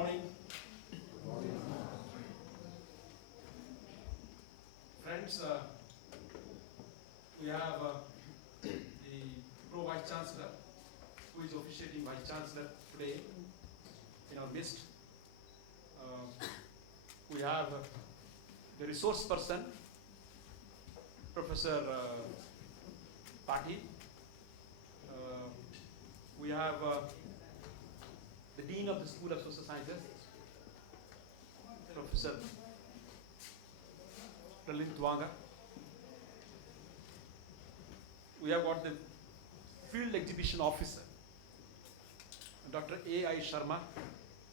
morning. Friends, we have the Pro Vice Chancellor, who is officiating Vice Chancellor today in our midst. We have the resource person, Professor Patil. We have the Dean of the School of Social Sciences, Professor Pralin Twanga. We have got the Field Exhibition Officer, Dr. A.I. Sharma,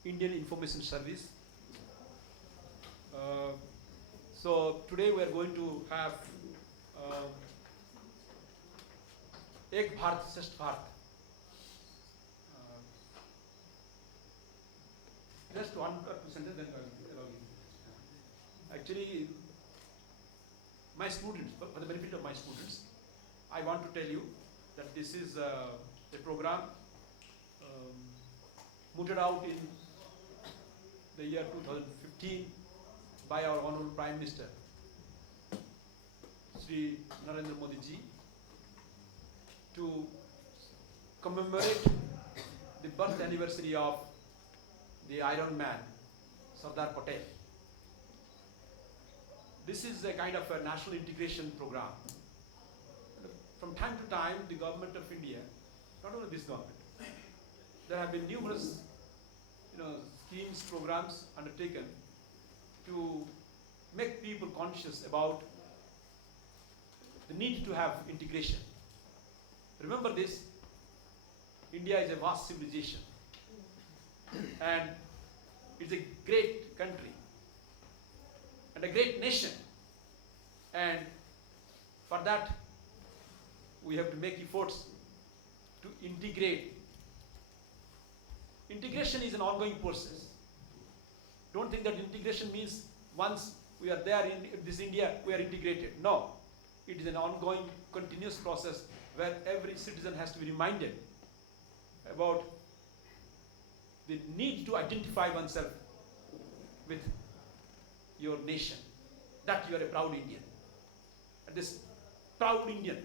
Indian Information Service. So today we are going to have Ek Bharat Shreshtha Bharat. Just one or two sentences, then allow me. Actually, my students, for the benefit of my students, I want to tell you that this is a program mooted out in the year 2015 by our Honorable Prime Minister, Shri Narendra Modi ji, to commemorate the birth anniversary of the Iron Man, Sardar Patel. This is a kind of a national integration program. From time to time, the government of India, not only this government, there have been numerous schemes, programs undertaken to make people conscious about the need to have integration. Remember this, India is a vast civilization and it's a great country and a great nation, and for that we have to make efforts to integrate. Integration is an ongoing process. Don't think that integration means once we are there in this India, we are integrated. No, it is an ongoing, continuous process where every citizen has to be reminded about the need to identify oneself with your nation, that you are a proud Indian. And this proud Indian,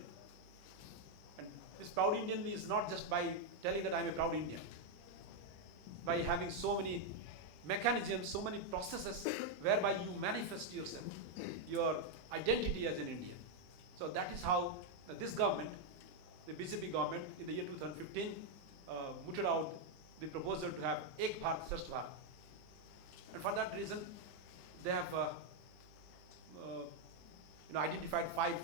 and this proud Indian is not just by telling that I am a proud Indian, by having so many mechanisms, so many processes whereby you manifest yourself, your identity as an Indian. So that is how this government, the BJP government, in the year 2015, mooted out the proposal to have Ek Bharat Shreshtha Bharat. And for that reason, they have identified 5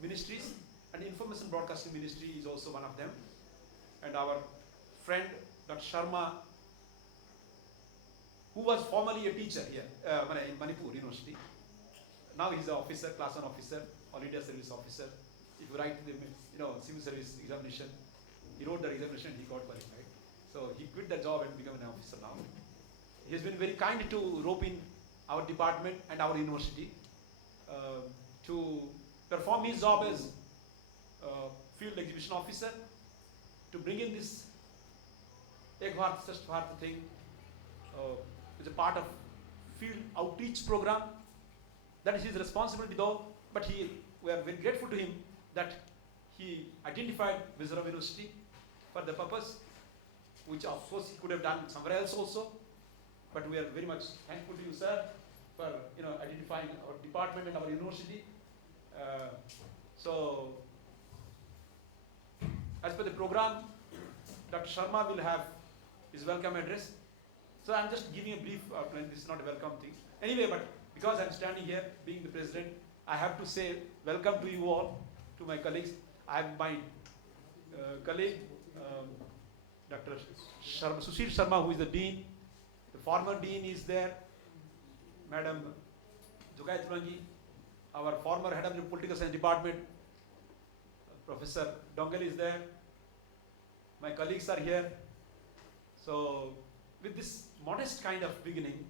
ministries, and Information Broadcasting Ministry is also one of them. And our friend Dr. Sharma, who was formerly a teacher here in Manipur University, now he's an officer, class 1 officer, All India Service Officer. If you write the civil service examination, he wrote the examination, he got qualified. So he quit the job and became an officer now. He has been very kind to rope in our department and our university to perform his job as field exhibition officer, to bring in this Ek Bharat Shreshtha Bharat thing as a part of field outreach program. That is his responsibility though, but we are very grateful to him that he identified Mizoram University for the purpose, which of course he could have done somewhere else also. But we are very much thankful to you, sir, for identifying our department and our university. So, as per the program, Dr. Sharma will have his welcome address. So I'm just giving a brief outline. This is not a welcome thing. Anyway, but because I'm standing here, being the president, I have to say welcome to you all, to my colleagues. I have my colleague, Dr. Sushil Sharma, who is the dean. The former dean is there, Madam Jugai Turangi. Our former head of the political science department, Professor Dongal, is there. My colleagues are here. So with this modest kind of beginning,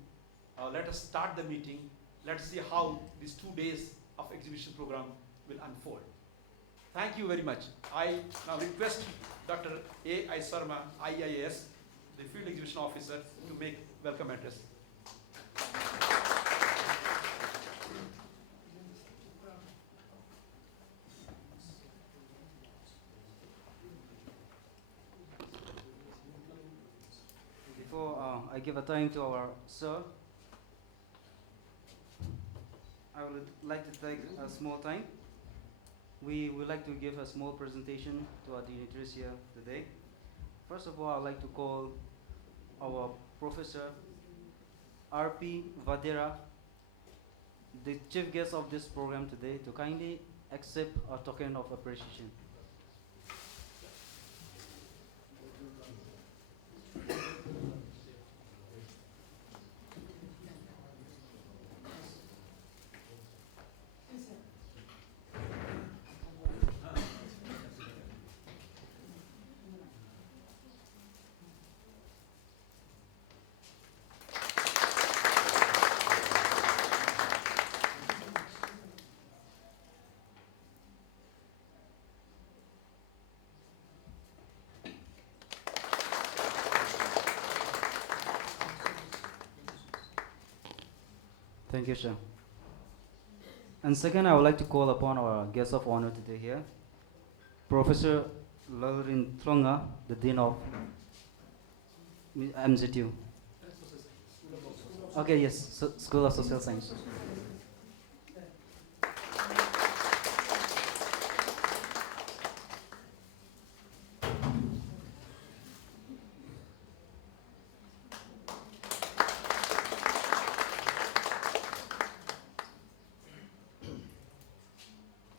let us start the meeting. Let's see how these 2 days of exhibition program will unfold. Thank you very much. I now request Dr. A.I. Sharma, IIAS, the field exhibition officer, to make welcome address. Before I give a time to our sir, I would like to take a small time. We would like to give a small presentation to our dignitaries here today. First of all, I'd like to call our Professor R.P. Vadera, the chief guest of this program today, to kindly accept a token of appreciation. Thank you, sir. And second, I would like to call upon our guest of honor today here, Professor Lalrin Thlonga, the Dean of MZU. Okay, yes, School of Social Science.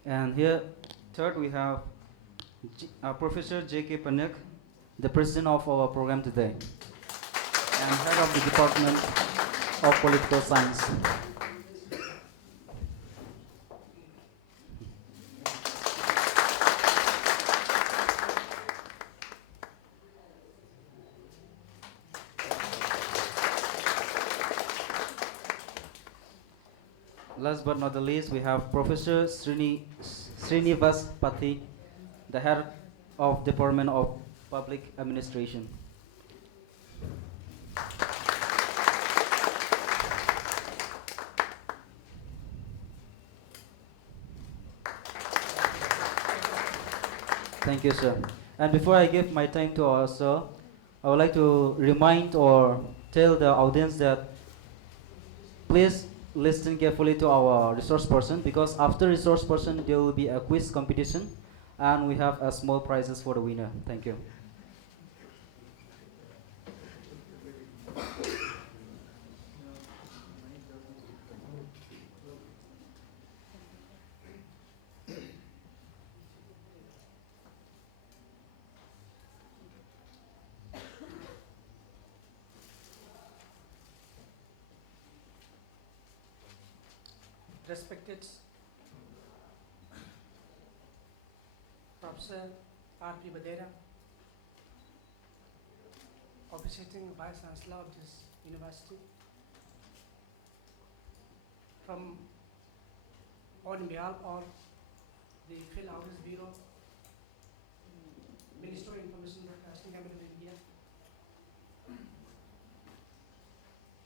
And here, third, we have Professor J.K. Panak, the president of our program today, and head of the Department of Political Science. Last but not the least, we have Professor Srinivas Pati, the head of Department of Public Administration. Thank you, sir. And before I give my time to our sir, I would like to remind or tell the audience that please listen carefully to our resource person, because after resource person there will be a quiz competition and we have a small prizes for the winner. Thank you. Respected Professor R.P. Vadera, officiating Vice Chancellor of this university, on behalf of the Field Outreach Bureau, Ministry of Information Broadcasting Cabinet of India,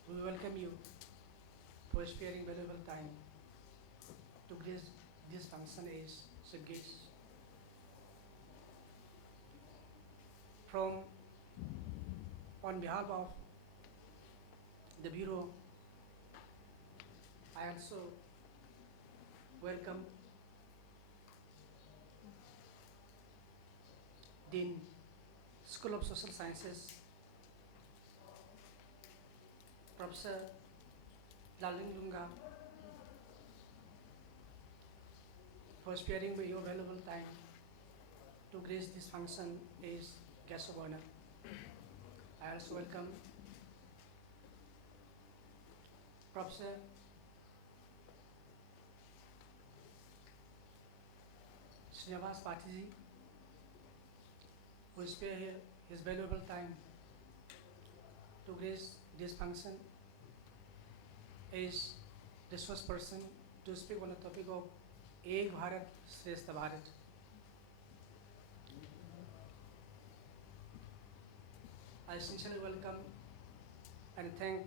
we welcome you for sparing valuable time to grace this function as a guest. On behalf of the Bureau, I also welcome Dean, School of Social Sciences, Professor Lalrin Thlonga, for sparing your valuable time to grace this function as guest of honor. I also welcome Professor Srinivas Patiji, who spare his valuable time to grace this function as resource person to speak on the topic of Ek Bharat Shreshtha Bharat. I I sincerely welcome and thank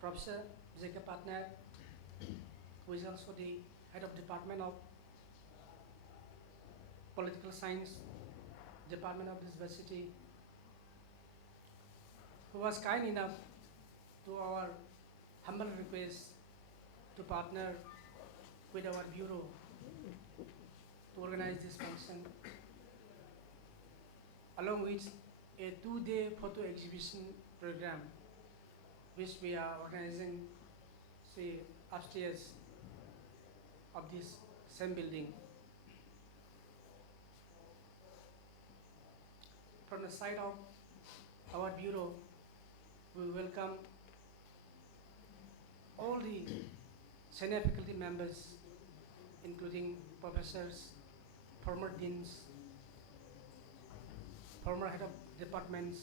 Professor J.K. Patnaik, who is also the head of Department of Political Science, Department of Diversity, who was kind enough to our humble request to partner with our bureau to organize this function, along with a 2-day photo exhibition program, which we are organizing, say, upstairs of this same building. From the side of our bureau, we welcome all the senior faculty members, including professors, former deans, former head of departments,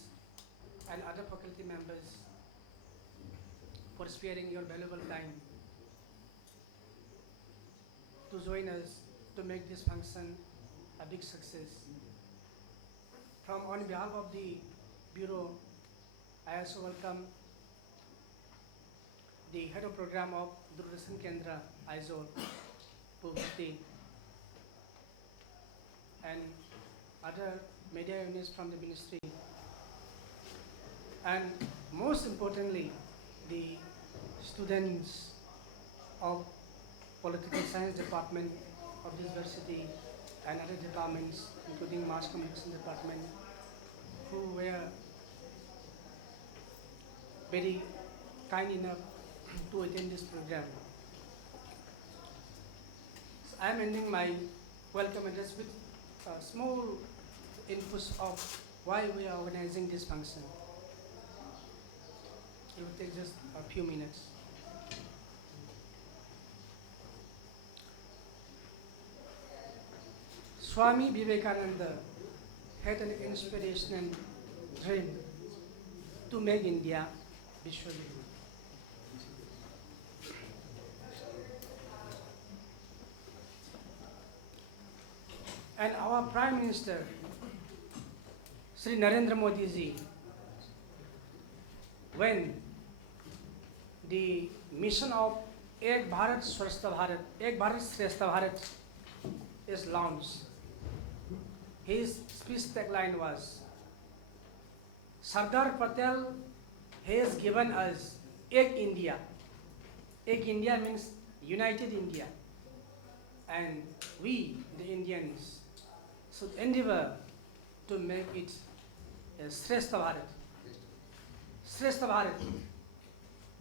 and other faculty members for sparing your valuable time to join us to make this function a big success. On behalf of the Bureau, I also welcome the head of program of Doordarshan Kendra, Aizawl, Pubhati, and other media units from the ministry. And most importantly, the students of Political Science Department of this university and other departments, including Mass Communication Department, who were very kind enough to attend this program. So I am ending my welcome address with a small input of why we are organizing this function. It will take just a few minutes. Swami Vivekananda had an inspirational dream to make India Vishwaguru. And our Prime Minister, Sri Narendra Modi ji, when the mission of Ek Bharat Shreshtha Bharat, Ek Bharat Shreshtha Bharat is launched, his speech tagline was, Sardar Patel has given us Ek India. Ek India means United India. And we, the Indians, should endeavor to make it a Shreshtha Bharat. Shreshtha Bharat.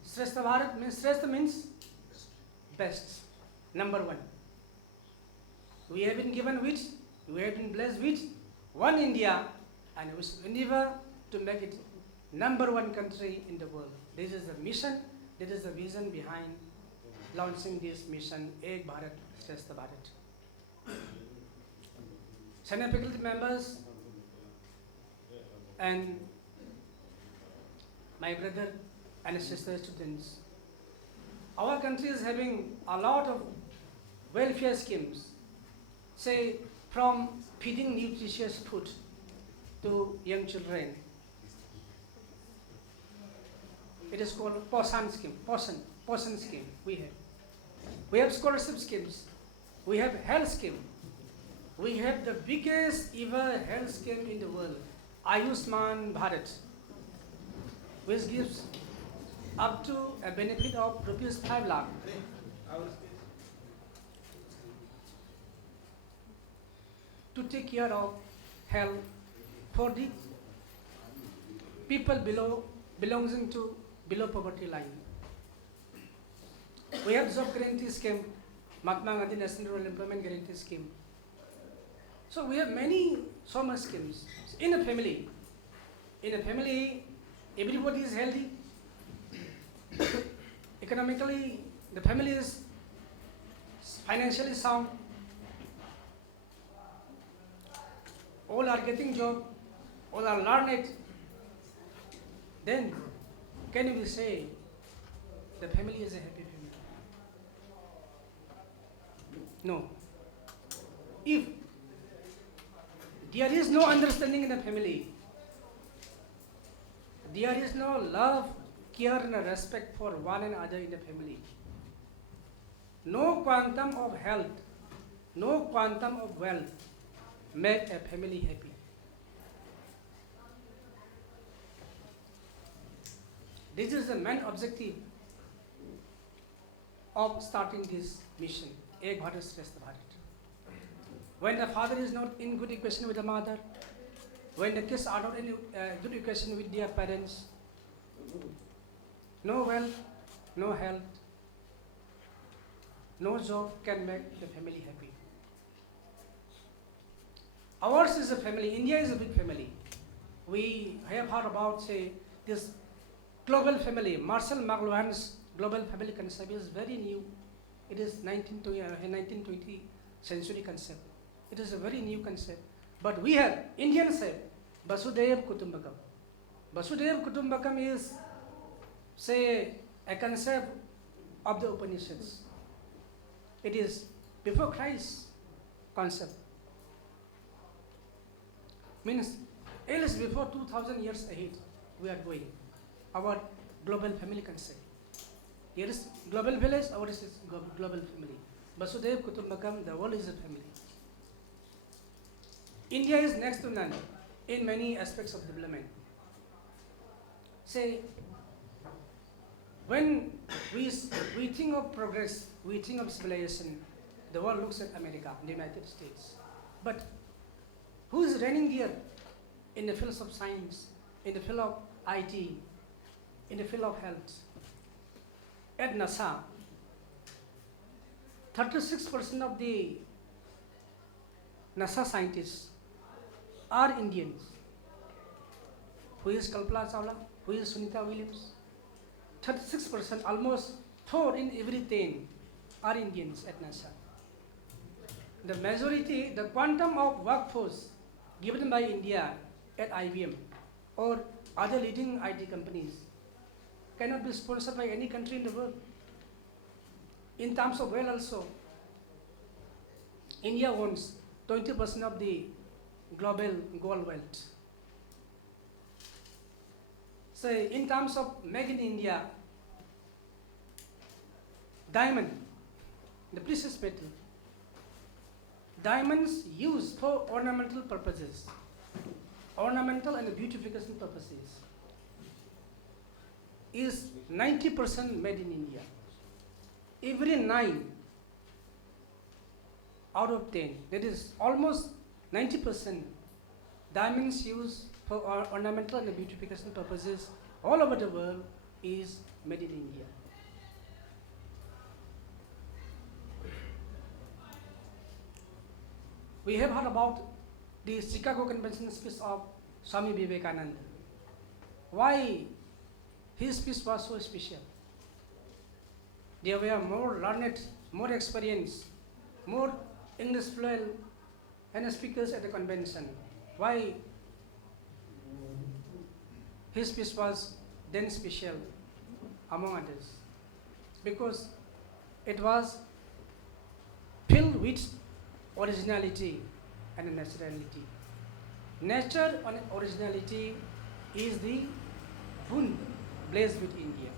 Shreshtha Bharat means, Shreshtha means best, number one. We have been given which? We have been blessed with one India, and we should endeavor to make it number one country in the world. This is the mission, this is the vision behind launching this mission, Ek Bharat, Shreshtha Bharat. Senior faculty members and my brother and sister students, our country is having a lot of welfare schemes, say from feeding nutritious food to young children. It is called Posan scheme, Posan scheme we have. We have scholarship schemes, we have health scheme. We have the biggest ever health scheme in the world, Ayushman Bharat, which gives up to a benefit of rupees 5 lakh. To take care of health for the people belonging to below poverty line. We have job guarantee scheme, Mahatma Gandhi National Rural Employment Guarantee Scheme. So we have so much schemes. In a family, everybody is healthy. Economically, the family is financially sound. All are getting job, all are learned. Then, can we say the family is a happy family? No. If there is no understanding in the family, there is no love, care, and respect for one another in the family. No quantum of health, no quantum of wealth make a family happy. This is the main objective of starting this mission, Ek Bharat Shreshtha Bharat. When the father is not in good equation with the mother, when the kids are not in good equation with their parents, no wealth, no health, no job can make the family happy. Ours is a family. India is a big family. We have heard about, say, this global family. Marshall McLuhan's global family concept is very new. It is 1920 century concept. It is a very new concept. But we have, Indians have, Vasudhaiva Kutumbakam. Vasudhaiva Kutumbakam is, say, a concept of the Upanishads. It is before Christ's concept. Means, else before 2000 years ahead, we are going. Our global family concept. Here is global village, ours is global family. Vasudhaiva Kutumbakam, the world is a family. India is next to none in many aspects of development. Say, when we think of progress, we think of civilization, the world looks at America, the United States. But who is reigning here in the fields of science, in the field of IT, in the field of health? At NASA, 36% of the NASA scientists are Indians. Who is Kalpana Chawla? Who is Sunita Williams? 36%, almost 4 in every 10 are Indians at NASA. The majority, the quantum of workforce given by India at IBM or other leading IT companies cannot be sponsored by any country in the world. In terms of wealth also, India owns 20% of the global gold wealth. So in terms of Make in India, diamond, the precious metal, diamonds used for ornamental purposes, ornamental and beautification purposes, is 90% made in India. Every 9 out of 10, that is almost 90%, diamonds used for ornamental and beautification purposes all over the world is made in India. We have heard about the Chicago Convention speech of Swami Vivekananda. Why his speech was so special? There were more learned, more experienced, more English fluent and speakers at the convention. Why his speech was then special among others? Because it was filled with originality and naturality. Nature and originality is the boon blessed with India.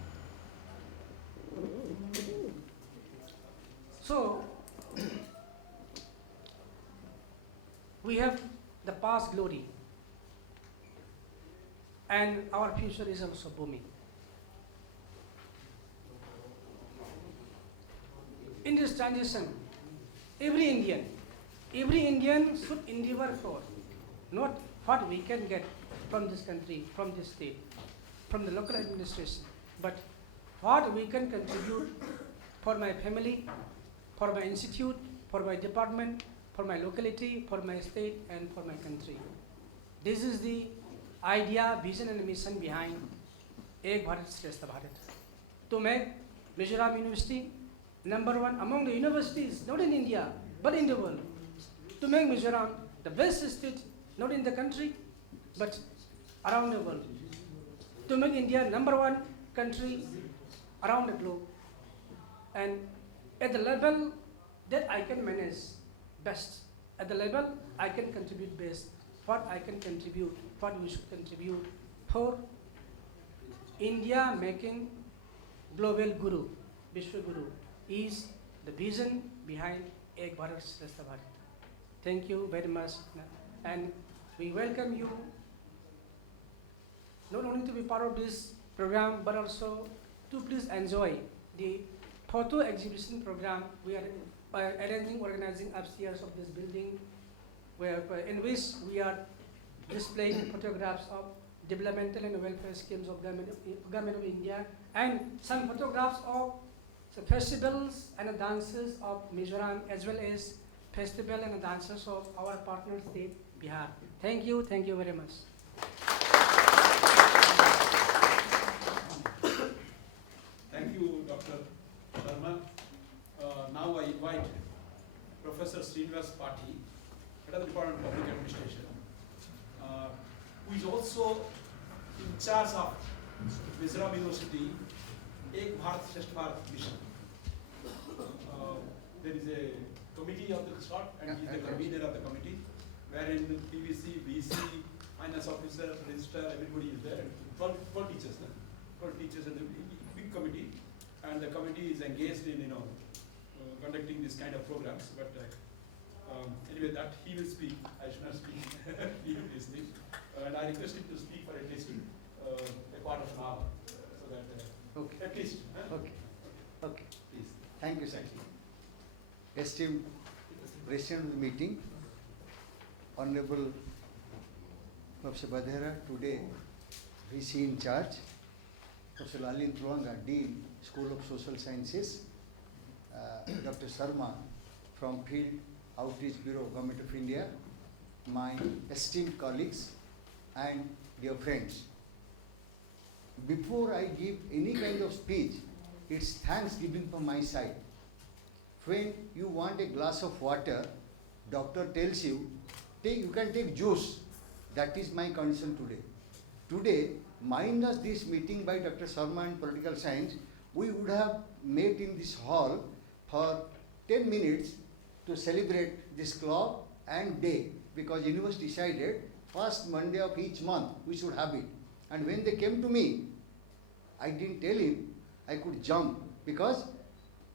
So, we have the past glory and our future is also booming. In this transition, every Indian should endeavor for not what we can get from this country, from this state, from the local administration, but what we can contribute for my family, for my institute, for my department, for my locality, for my state, and for my country. This is the idea, vision, and mission behind Ek Bharat Shreshtha Bharat. To make Mizoram University #1 among the universities, not in India, but in the world. To make Mizoram the best state, not in the country, but around the world. To make India #1 country around the globe. And at the level that I can manage best, at the level I can contribute best, what I can contribute, what we should contribute for India making global guru, Vishwa Guru, is the vision behind Ek Bharat Shreshtha Bharat. Thank you very much, and we welcome you not only to be part of this program, but also to please enjoy the photo exhibition program we are arranging, organizing upstairs of this building, where in which we are displaying photographs of developmental and welfare schemes of government of India, and some photographs of the festivals and dances of Mizoram, as well as festival and dances of our partner state Bihar. Thank you very much. Thank you, Dr. Sharma. Now I invite Professor Srinivas Pathi, Head of the Department of Public Administration, who is also in charge of Mizoram University Ek Bharat Shreshtha Bharat mission. There is a committee of the sort, and he is the convener of the committee, wherein PVC, VC, finance officer, registrar, everybody is there. 12 teachers, 12 teachers in the big committee, and the committee is engaged in conducting this kind of programs. But anyway, that he will speak. I should not speak. He will speak, and I request him to speak for at least a part of an hour, so that Okay. at least. Okay. Okay. Please. Thank you, sir. Esteemed President of the meeting, Honorable Professor Badhera, today VC in charge, Professor Lalin Truanga, Dean, School of Social Sciences, Dr. Sharma from Field Outreach Bureau, Government of India, my esteemed colleagues and dear friends. Before I give any kind of speech, it's thanksgiving from my side. When you want a glass of water, doctor tells you, you can take juice. That is my concern today. Today, minus this meeting by Dr. Sharma and Political Science, we would have met in this hall for 10 minutes to celebrate this club and day, because university decided first Monday of each month we should have it. And when they came to me, I didn't tell him I could jump, because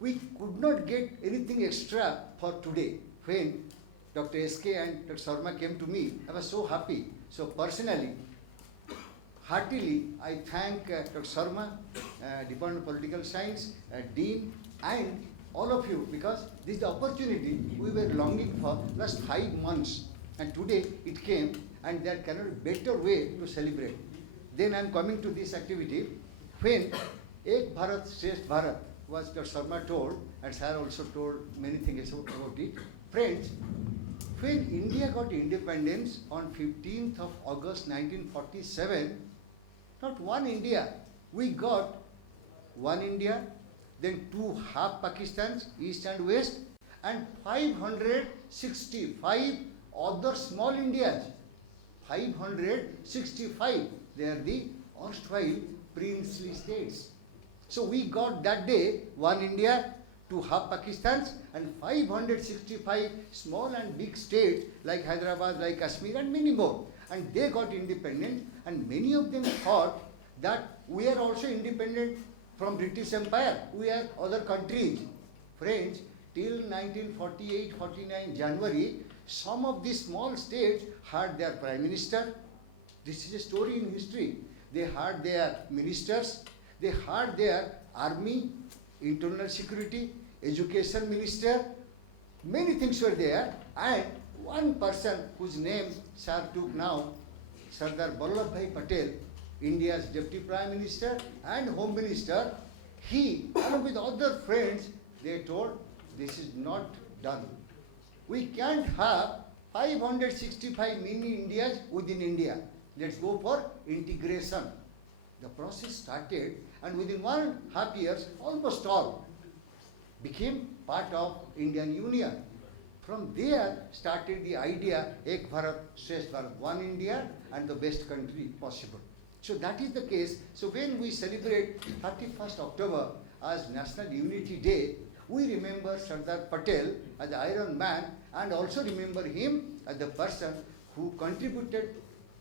we could not get anything extra for today. When Dr. SK and Dr. Sharma came to me, I was so happy. So personally, heartily, I thank Dr. Sharma, Department of Political Science, Dean, and all of you, because this is the opportunity we were longing for last 5 months. And today it came, and there cannot be better way to celebrate. Then I am coming to this activity. When Ek Bharat Shreshtha Bharat was Dr. Sharma told, and Sir also told many things about it. Friends, when India got independence on 15th of August 1947, not one India, we got one India, then 2 half Pakistans, East and West, and 565 other small Indias. 565, they are the erstwhile princely states. So we got that day one India, 2 half Pakistans, and 565 small and big states like Hyderabad, like Kashmir, and many more. And they got independent, and many of them thought that we are also independent from British Empire. We are other countries. Friends, till 1948-49 January, some of these small states had their prime minister. This is a story in history. They had their ministers, they had their army, internal security, education minister, many things were there, and one person whose name Sir took now, Sardar Vallabhbhai Patel, India's deputy prime minister and home minister, he, along with other friends, they told, this is not done. We can't have 565 mini Indias within India. Let's go for integration. The process started, and within 1.5 years, almost all became part of Indian Union. From there started the idea, Ek Bharat, Shreshtha Bharat, one India and the best country possible. So that is the case. So when we celebrate 31st October as National Unity Day, we remember Sardar Patel as the Iron Man, and also remember him as the person who contributed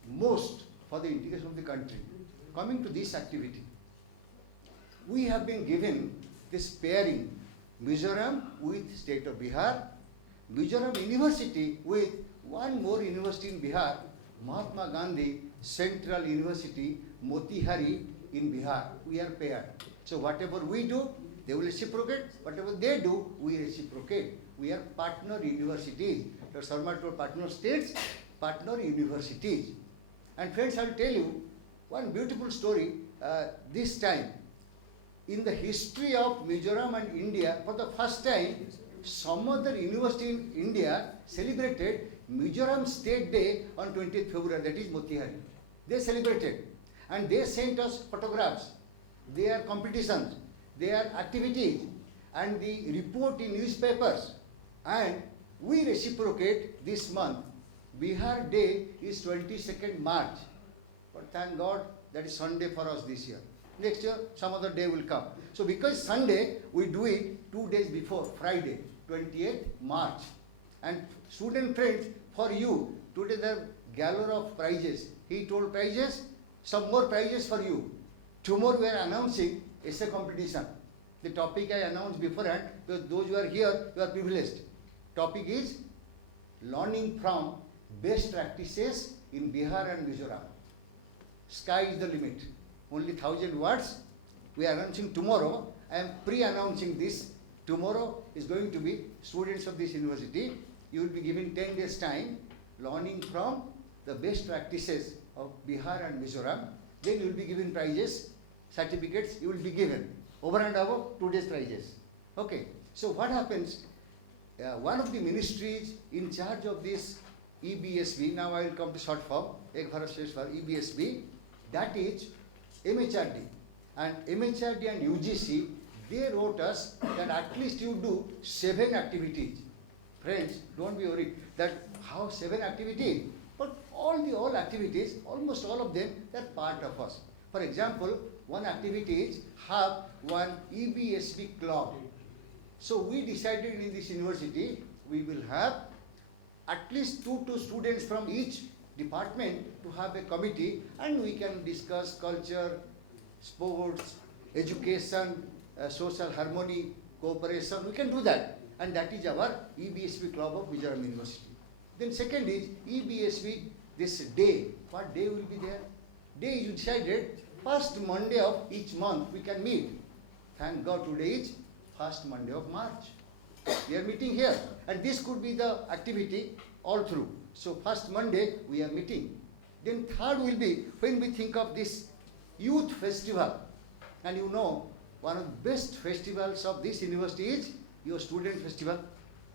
most for the integration of the country. coming to this activity, we have been given this pairing, Mizoram with state of Bihar, Mizoram University with one more university in Bihar, Mahatma Gandhi Central University, Motihari in Bihar. We are paired. So whatever we do, they will reciprocate. Whatever they do, we reciprocate. We are partner universities. Dr. Sharma told partner states, partner universities. And friends, I will tell you one beautiful story. This time, in the history of Mizoram and India, for the first time, some other university in India celebrated Mizoram State Day on 20th February, that is Motihari. They celebrated and they sent us photographs, their competitions, their activities and the report in newspapers, and we reciprocate this month. Bihar Day is 22nd March, but thank God that is Sunday for us this year. Next year some other day will come. So because Sunday, we do it 2 days before Friday, 28th March. And student friends, for you, today the galore of prizes. He told prizes, some more prizes for you. Tomorrow we are announcing essay competition. The topic I announced beforehand, because those who are here, you are privileged. Topic is learning from best practices in Bihar and Mizoram. Sky is the limit. Only 1,000 words. We are announcing tomorrow. I am pre-announcing this. Tomorrow is going to be students of this university. You will be given 10 days time learning from the best practices of Bihar and Mizoram. Then you will be given prizes, certificates you will be given. Over and above 2 days prizes. Okay. So what happens? One of the ministries in charge of this EBSB, now I will come to short form, Ek Bharat Shreshtha Bharat, EBSB, that is MHRD. And MHRD and UGC, they wrote us that at least you do 7 activities. Friends, don't be worried that how 7 activities, but all activities, almost all of them, they're part of us. For example, one activity is have one EBSB club. So we decided in this university, we will have at least 2 students from each department to have a committee, and we can discuss culture, sports, education, social harmony, cooperation. We can do that, and that is our EBSB club of Mizoram University. Then second is EBSB, this day. What day will be there? Day is decided first Monday of each month we can meet. Thank God today is first Monday of March. We are meeting here, and this could be the activity all through. So first Monday we are meeting. Then third will be when we think of this youth festival. And you know, one of the best festivals of this university is your student festival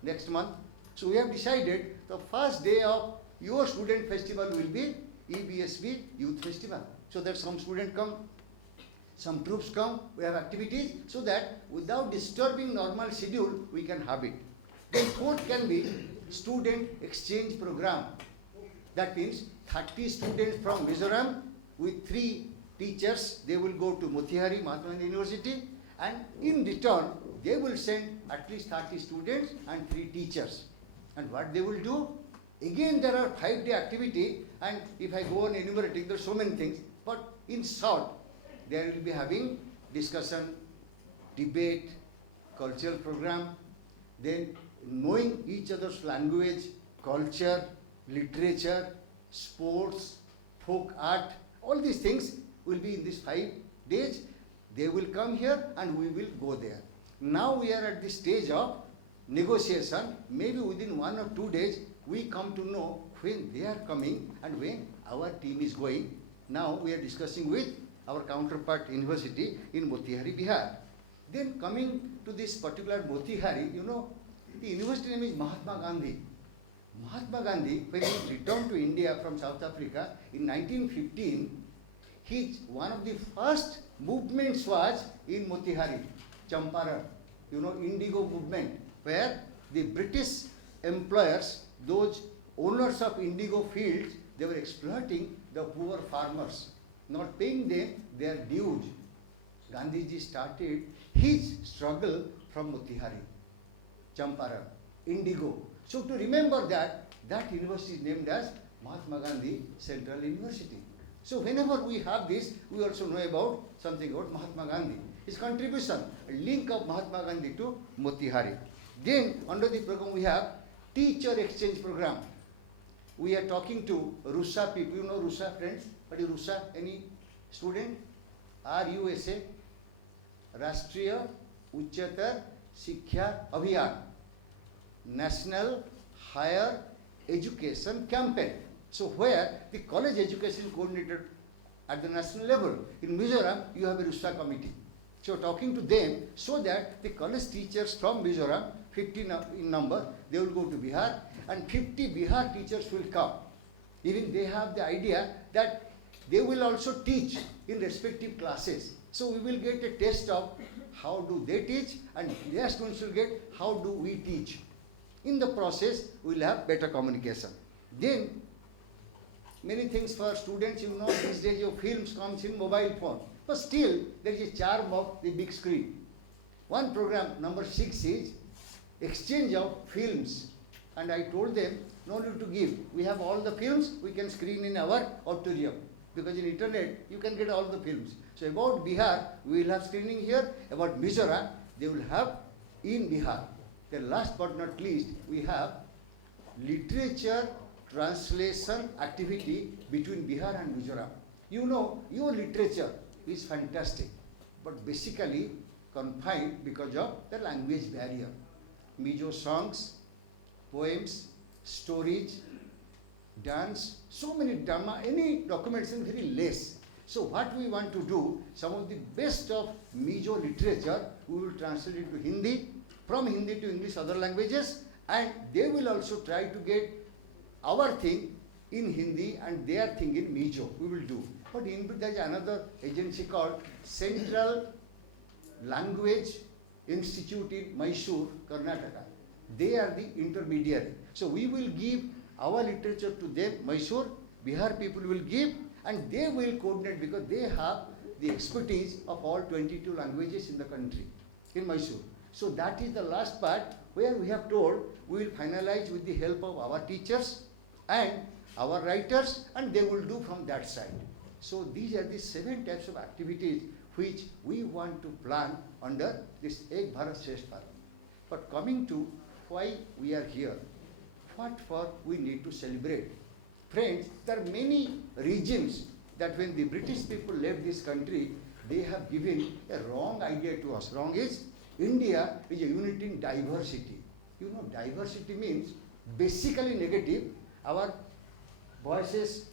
next month. So we have decided the first day of your student festival will be EBSB Youth Festival. So that some students come, some troops come, we have activities, so that without disturbing normal schedule, we can have it. Then fourth can be student exchange program. That means 30 students from Mizoram with 3 teachers, they will go to Motihari, Mahatma Gandhi University, and in return, they will send at least 30 students and 3 teachers. And what they will do? Again, there are 5-day activity, and if I go on enumerating, there are so many things, but in short, they will be having discussion, debate, cultural program, then knowing each other's language, culture, literature, sports, folk art, all these things will be in these 5 days. They will come here and we will go there. Now we are at the stage of negotiation. Maybe within 1 or 2 days, we come to know when they are coming and when our team is going. Now we are discussing with our counterpart university in Motihari, Bihar. Then coming to this particular Motihari, you know, the university name is Mahatma Gandhi. Mahatma Gandhi, when he returned to India from South Africa in 1915, one of the first movements was in Motihari, Champaran, you know, Indigo movement, where the British employers, those owners of indigo fields, they were exploiting the poor farmers, not paying them their dues. Gandhiji started his struggle from Motihari, Champaran, indigo. So to remember that, that university is named as Mahatma Gandhi Central University. So whenever we have this, we also know about something about Mahatma Gandhi. His contribution, a link of Mahatma Gandhi to Motihari. Then under the program we have teacher exchange program. We are talking to RUSA people. You know RUSA, friends? What is RUSA? Any student? RUSA, Rashtriya Uchchatar Shiksha Abhiyan, National Higher Education Campaign. So where the college education coordinated at the national level. In Mizoram, you have a RUSA committee. So talking to them so that the college teachers from Mizoram, 50 in number, they will go to Bihar and 50 Bihar teachers will come. Even they have the idea that they will also teach in respective classes. So we will get a test of how do they teach and their students will get how do we teach. In the process, we will have better communication. Then, many things for students, you know, these days your films comes in mobile phone. But still, there is a charm of the big screen. One program, number 6 is exchange of films. And I told them, no need to give. We have all the films, we can screen in our auditorium. Because in internet, you can get all the films. So about Bihar, we will have screening here. About Mizoram, they will have in Bihar. Then last but not least, we have literature translation activity between Bihar and Mizoram. You know, your literature is fantastic, but basically confined because of the language barrier. Mizo songs, poems, stories, dance, so many drama, any documentation very less. So what we want to do, some of the best of Mizo literature, we will translate it to Hindi, from Hindi to English, other languages, and they will also try to get our thing in Hindi and their thing in Mizo. We will do. But in there is another agency called Central Language Institute in Mysore, Karnataka. They are the intermediary. So we will give our literature to them, Mysore, Bihar people will give, and they will coordinate because they have the expertise of all 22 languages in the country, in Mysore. So that is the last part where we have told we will finalize with the help of our teachers and our writers, and they will do from that side. So these are the 7 types of activities which we want to plan under this Ek Bharat Shreshtha Bharat. But coming to why we are here, what for we need to celebrate. Friends, there are many regimes that when the British people left this country, they have given a wrong idea to us. Wrong is, India is a unit in diversity. You know, diversity means basically negative. Our voices,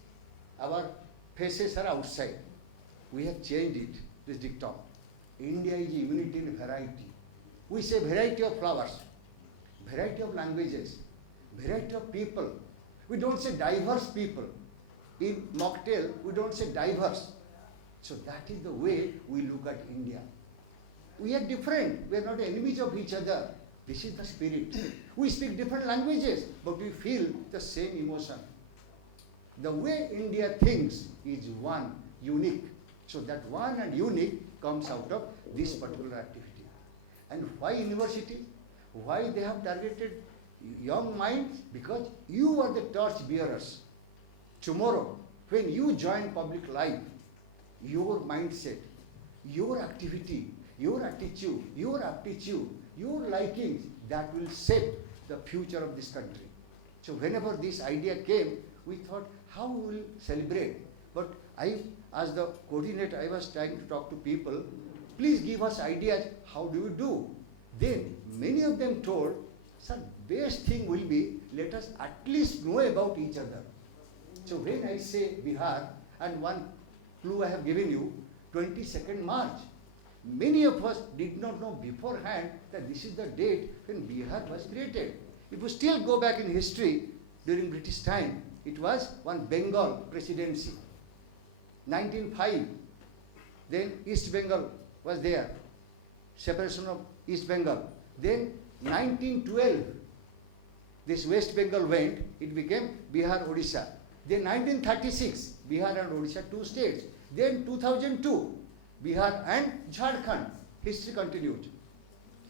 our faces are outside. We have changed it, this dictum. India is a unity in variety. We say variety of flowers, variety of languages, variety of people. We don't say diverse people. In mocktail, we don't say diverse. So that is the way we look at India. We are different. We are not enemies of each other. This is the spirit. We speak different languages, but we feel the same emotion. The way India thinks is one, unique. So that one and unique comes out of this particular activity. And why university? Why they have targeted young minds? Because you are the torch bearers. Tomorrow, when you join public life, your mindset, your activity, your attitude, your aptitude, your likings, that will shape the future of this country. So whenever this idea came, we thought, how we will celebrate? But I, as the coordinator, I was trying to talk to people, please give us ideas, how do you do? Then many of them told, sir, best thing will be, let us at least know about each other. So when I say Bihar, and one clue I have given you, 22nd March, many of us did not know beforehand that this is the date when Bihar was created. If we still go back in history, during British time, it was one Bengal presidency. 1905, then East Bengal was there, separation of East Bengal. Then 1912, this West Bengal went, it became Bihar, Odisha. Then 1936, Bihar and Odisha, 2 states. Then 2002, Bihar and Jharkhand, history continued.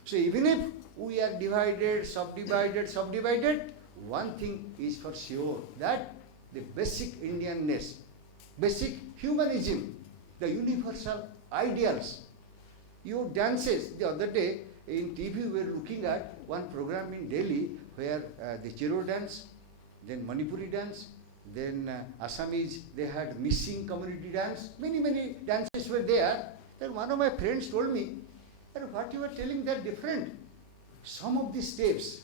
So even if we are divided, subdivided, one thing is for sure, that the basic Indianness, basic humanism, the universal ideals. Your dances, the other day in TV we were looking at one program in Delhi where the Chiro dance, then Manipuri dance, then Assamese, they had missing community dance, many dances were there. Then one of my friends told me, what you are telling, they're different. Some of the steps,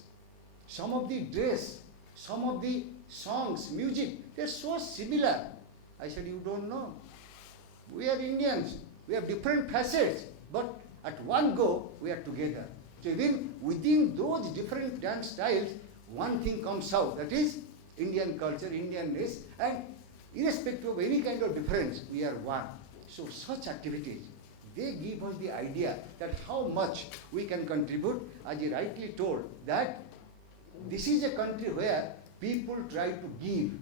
some of the dress, some of the songs, music, they're so similar. I said, you don't know. We are Indians. We have different facets, but at one go, we are together. So even within those different dance styles, one thing comes out, that is Indian culture, Indianness, and irrespective of any kind of difference, we are one. So such activities, they give us the idea that how much we can contribute. As you rightly told, that this is a country where people try to give.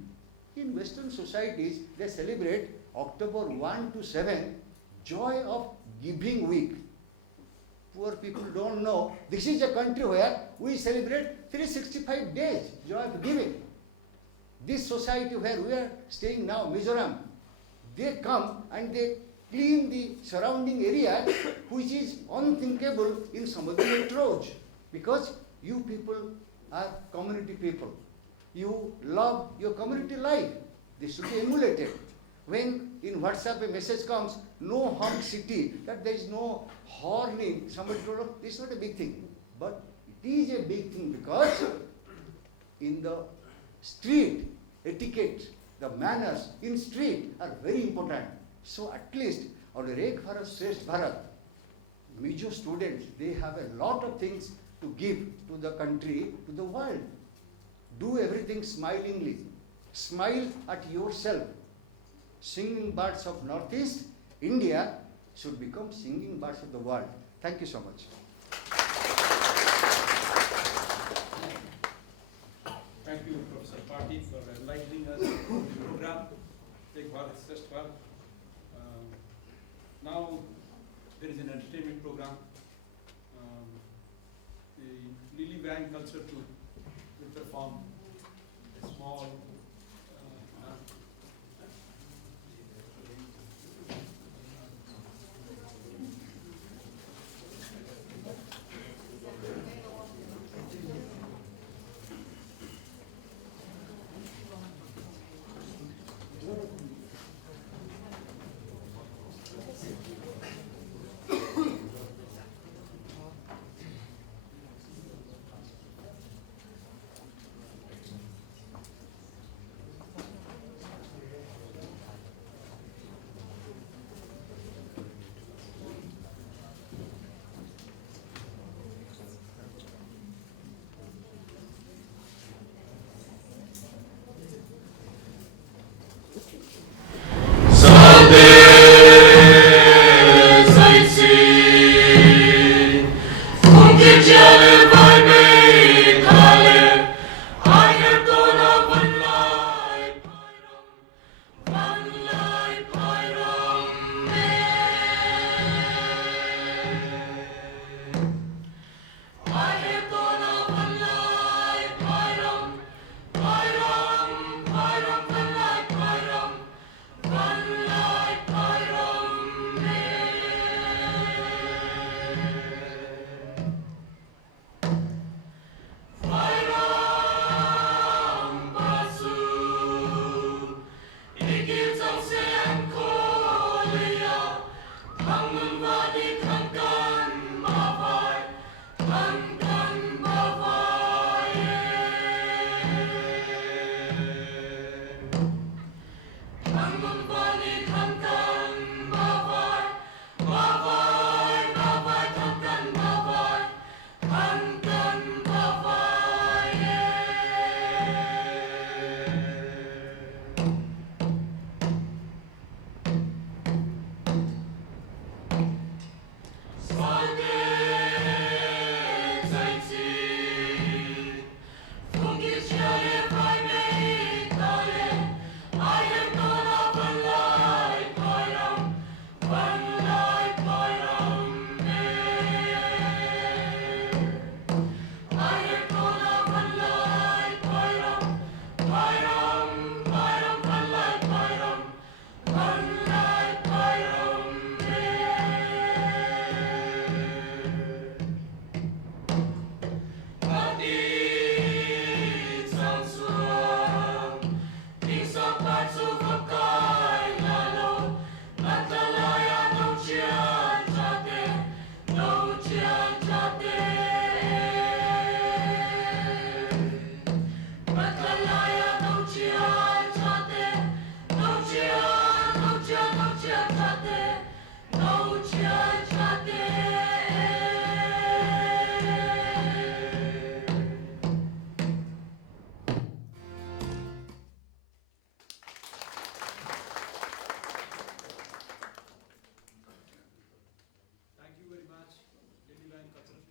In Western societies, they celebrate October 1 to 7, Joy of Giving Week. Poor people don't know. This is a country where we celebrate 365 days, Joy of Giving. This society where we are staying now, Mizoram, they come and they clean the surrounding area, which is unthinkable in some of the metros, because you people are community people. You love your community life. This should be emulated. When in WhatsApp a message comes, no honk city, that there is no horning, somebody told us, this is not a big thing. But it is a big thing because in the street, etiquette, the manners in street are very important. So at least on Ek Bharat Shreshtha Bharat, Mizo students, they have a lot of things to give to the country, to the world. Do everything smilingly. Smile at yourself. Singing birds of Northeast, India should become singing birds of the world. Thank you so much. Thank you, Professor Patil, for enlightening us on the program. Ek Bharat Shreshtha Bharat. Now there is an entertainment program. The Lily Band Culture Troupe will perform a small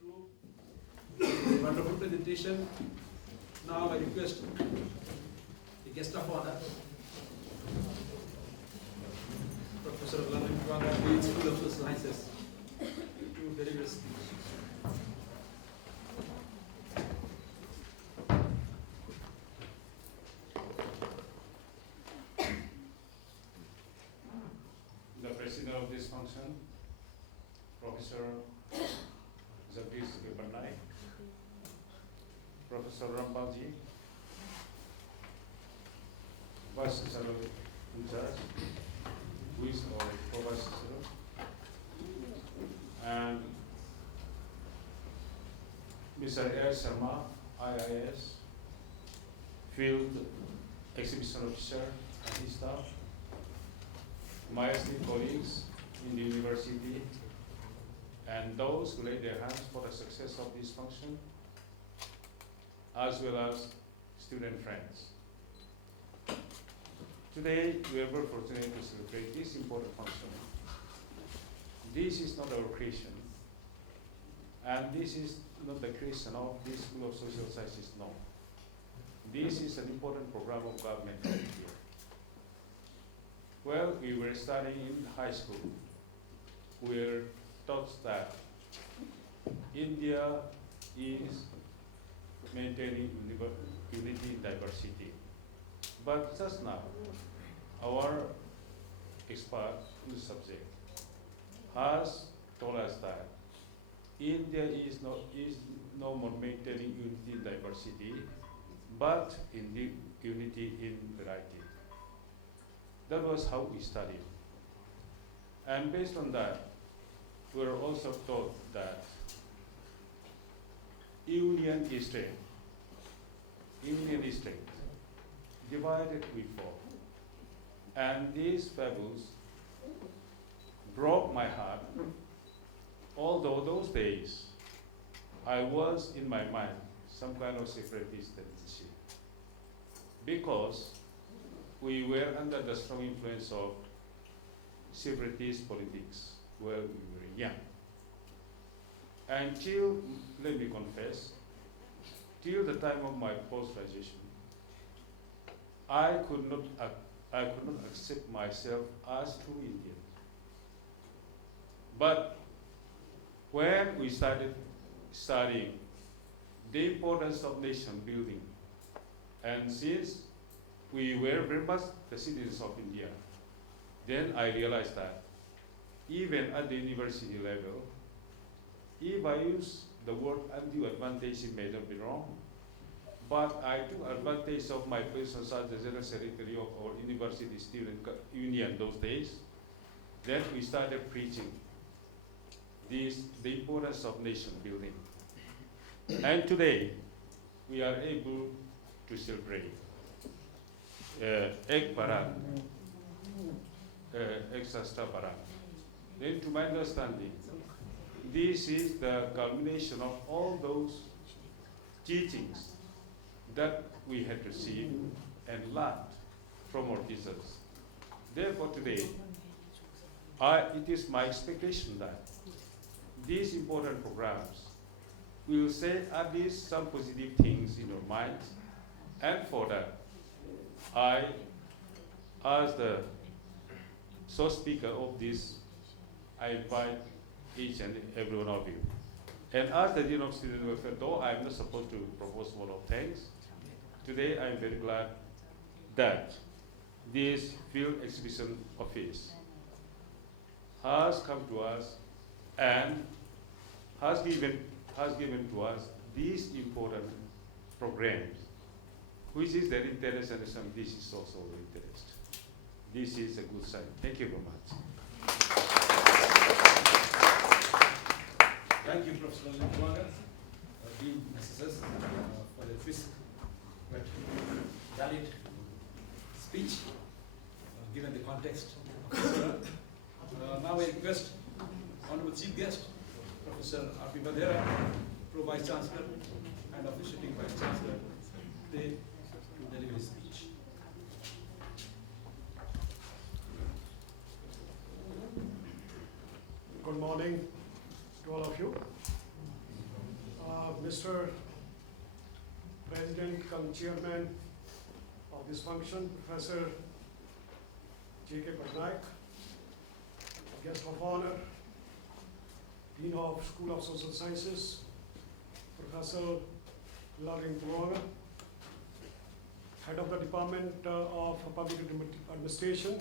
through a wonderful presentation. Now I request the guest of honor, Professor Bharat Dean School of Social Sciences, to deliver a speech. The president of this function, Professor Bharat, Professor Rambalji, Vice Chancellor in charge, who is our Vice Chancellor, and Mr. A. Sharma, IIS, Field Exhibition Officer and his staff, my esteemed colleagues in the university, and those who laid their hands for the success of this function, as well as student friends. Today, we are very fortunate to celebrate this important function. This is not our creation, and this is not the creation of this School of Social Sciences, no. This is an important program of government of India. Well, we were studying in high school. We were taught that India is maintaining unity in diversity. But just now, our expert in the subject has told us that India is no more maintaining unity in diversity, but in the unity in variety. That was how we studied. And based on that, we were also taught that union is strength. Union is strength. Divided we fall. And these fables broke my heart, although those days I was in my mind some kind of separatist tendency, because we were under the strong influence of separatist politics while we were young. Until, let me confess, till the time of my post-graduation, I could not accept myself as true Indian. But when we started studying the importance of nation building, and since we were very much the citizens of India, then I realized that even at the university level, if I use the word undue advantage, it may not be wrong, but I took advantage of my position as the General Secretary of our University Student Union those days. Then we started preaching the importance of nation building. And today, we are able to celebrate Ek Bharat, Shreshtha Bharat. Then to my understanding, this is the culmination of all those teachings that we had received and learned from our teachers. Therefore today, it is my expectation that these important programs will say at least some positive things in your minds, and for that, I, as the sole speaker of this, I invite each and every one of you. And as the Dean of Student Welfare, though I am not supposed to propose a lot of things, today I am very glad that this field exhibition office has come to us and has given to us these important programs, which is their interest, and this is also our interest. This is a good sign. Thank you very much. Thank you, Professor Bharat, Dean SSS, for the crisp but valid speech, given the context of this year. Now I request Honorable Chief Guest, Professor R.P. Vadera, Pro Vice Chancellor and officiating Vice Chancellor, today to deliver his speech. Good morning to all of you. Mr. President cum Chairman of this function, Professor J.K. Patnaik, Guest of Honor, Dean of School of Social Sciences, Professor Larin Puanga, Head of the Department of Public Administration,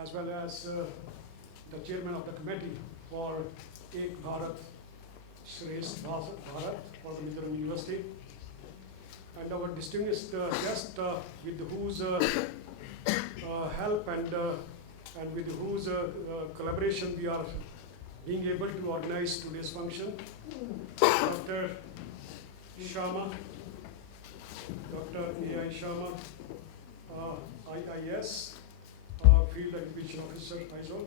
as well as the Chairman of the Committee for Ek Bharat Shreshtha Bharat for the Mizoram University, and our distinguished guest with whose help and with whose collaboration we are being able to organize today's function, Dr. Sharma, Dr. A.I. Sharma, IIS, Field Education Officer, Aizawl,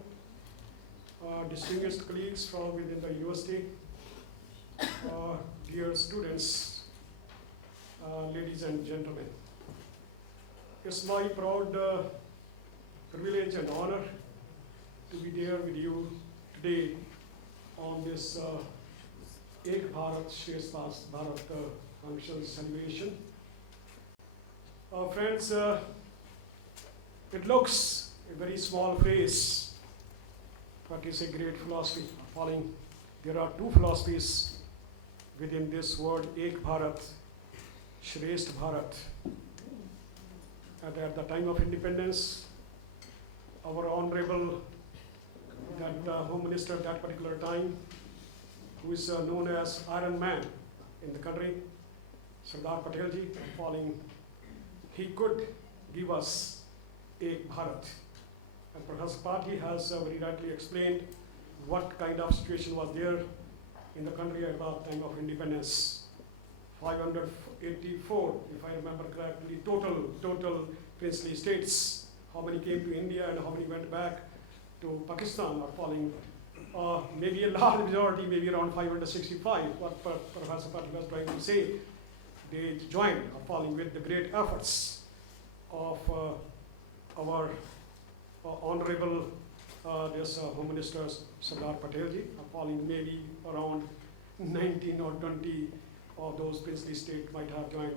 distinguished colleagues from within the university, dear students, ladies and gentlemen. It's my proud privilege and honor to be there with you today on this Ek Bharat Shreshtha Bharat function celebration. Friends, it looks a very small phrase, but it's a great philosophy. Following, there are two philosophies within this word, Ek Bharat, Shreshtha Bharat. And at the time of independence, our honorable Home Minister at that particular time, who is known as Iron Man in the country, Sardar Patelji, following, he could give us Ek Bharat. And Professor Pati has very rightly explained what kind of situation was there in the country at the time of independence. 584, if I remember correctly, total princely states. How many came to India and how many went back to Pakistan are falling. Maybe a large majority, maybe around 565, what Professor Pati was trying to say. They joined, falling with the great efforts of our honorable Home Minister Sardar Patelji, falling maybe around 19 or 20 of those princely states might have joined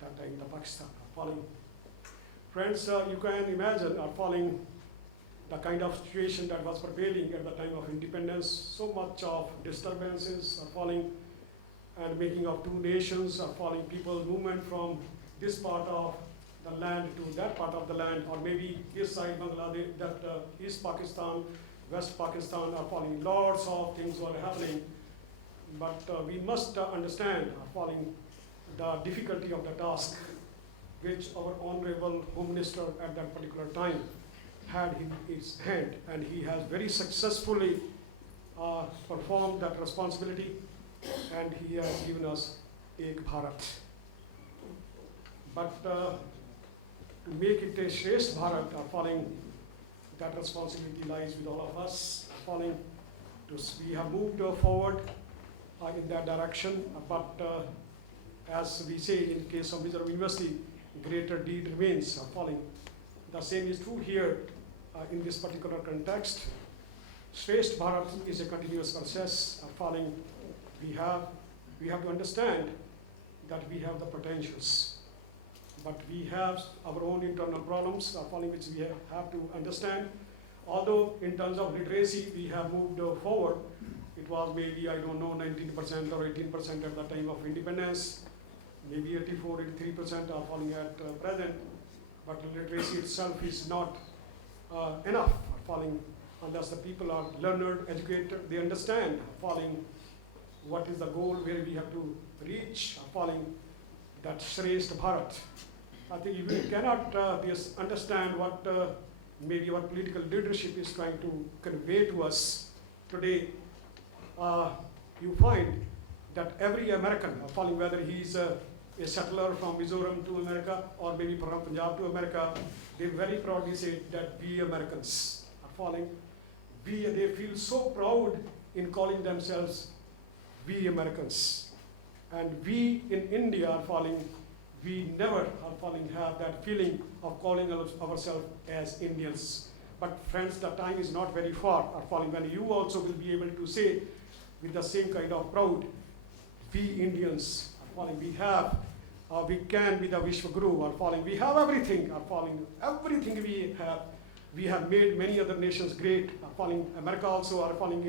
that time the Pakistan. Falling. Friends, you can imagine falling the kind of situation that was prevailing at the time of independence, so much of disturbances are falling and making of two nations are falling, people movement from this part of the land to that part of the land, or maybe this side Bangladesh, that East Pakistan, West Pakistan are falling. Lots of things were happening, but we must understand falling the difficulty of the task which our honorable Home Minister at that particular time had in his hand, and he has very successfully performed that responsibility, and he has given us Ek Bharat. But to make it a Shreshtha Bharat, falling, that responsibility lies with all of us. Falling, we have moved forward in that direction, but as we say in case of Mizoram University, greater deed remains. Falling, the same is true here in this particular context. Shreshtha Bharat is a continuous process. Falling, we have to understand that we have the potentials, but we have our own internal problems falling, which we have to understand. Although in terms of literacy we have moved forward, it was maybe, I don't know, 19% or 18% at the time of independence, maybe 84, 83% are falling at present, but literacy itself is not enough falling unless the people are learned, educated, they understand falling what is the goal, where we have to reach, falling that Shreshtha Bharat. I think if we cannot understand what maybe our political leadership is trying to convey to us today, you find that every American, falling whether he's a settler from Mizoram to America or maybe from Punjab to America, they very proudly say that we Americans are falling. They feel so proud in calling themselves we Americans. And we in India are falling, we never are falling have that feeling of calling ourselves as Indians. But friends, the time is not very far are falling when you also will be able to say with the same kind of proud, we Indians are falling. We can be the Vishwaguru are falling. We have everything are falling. Everything we have made many other nations great are falling. America also are falling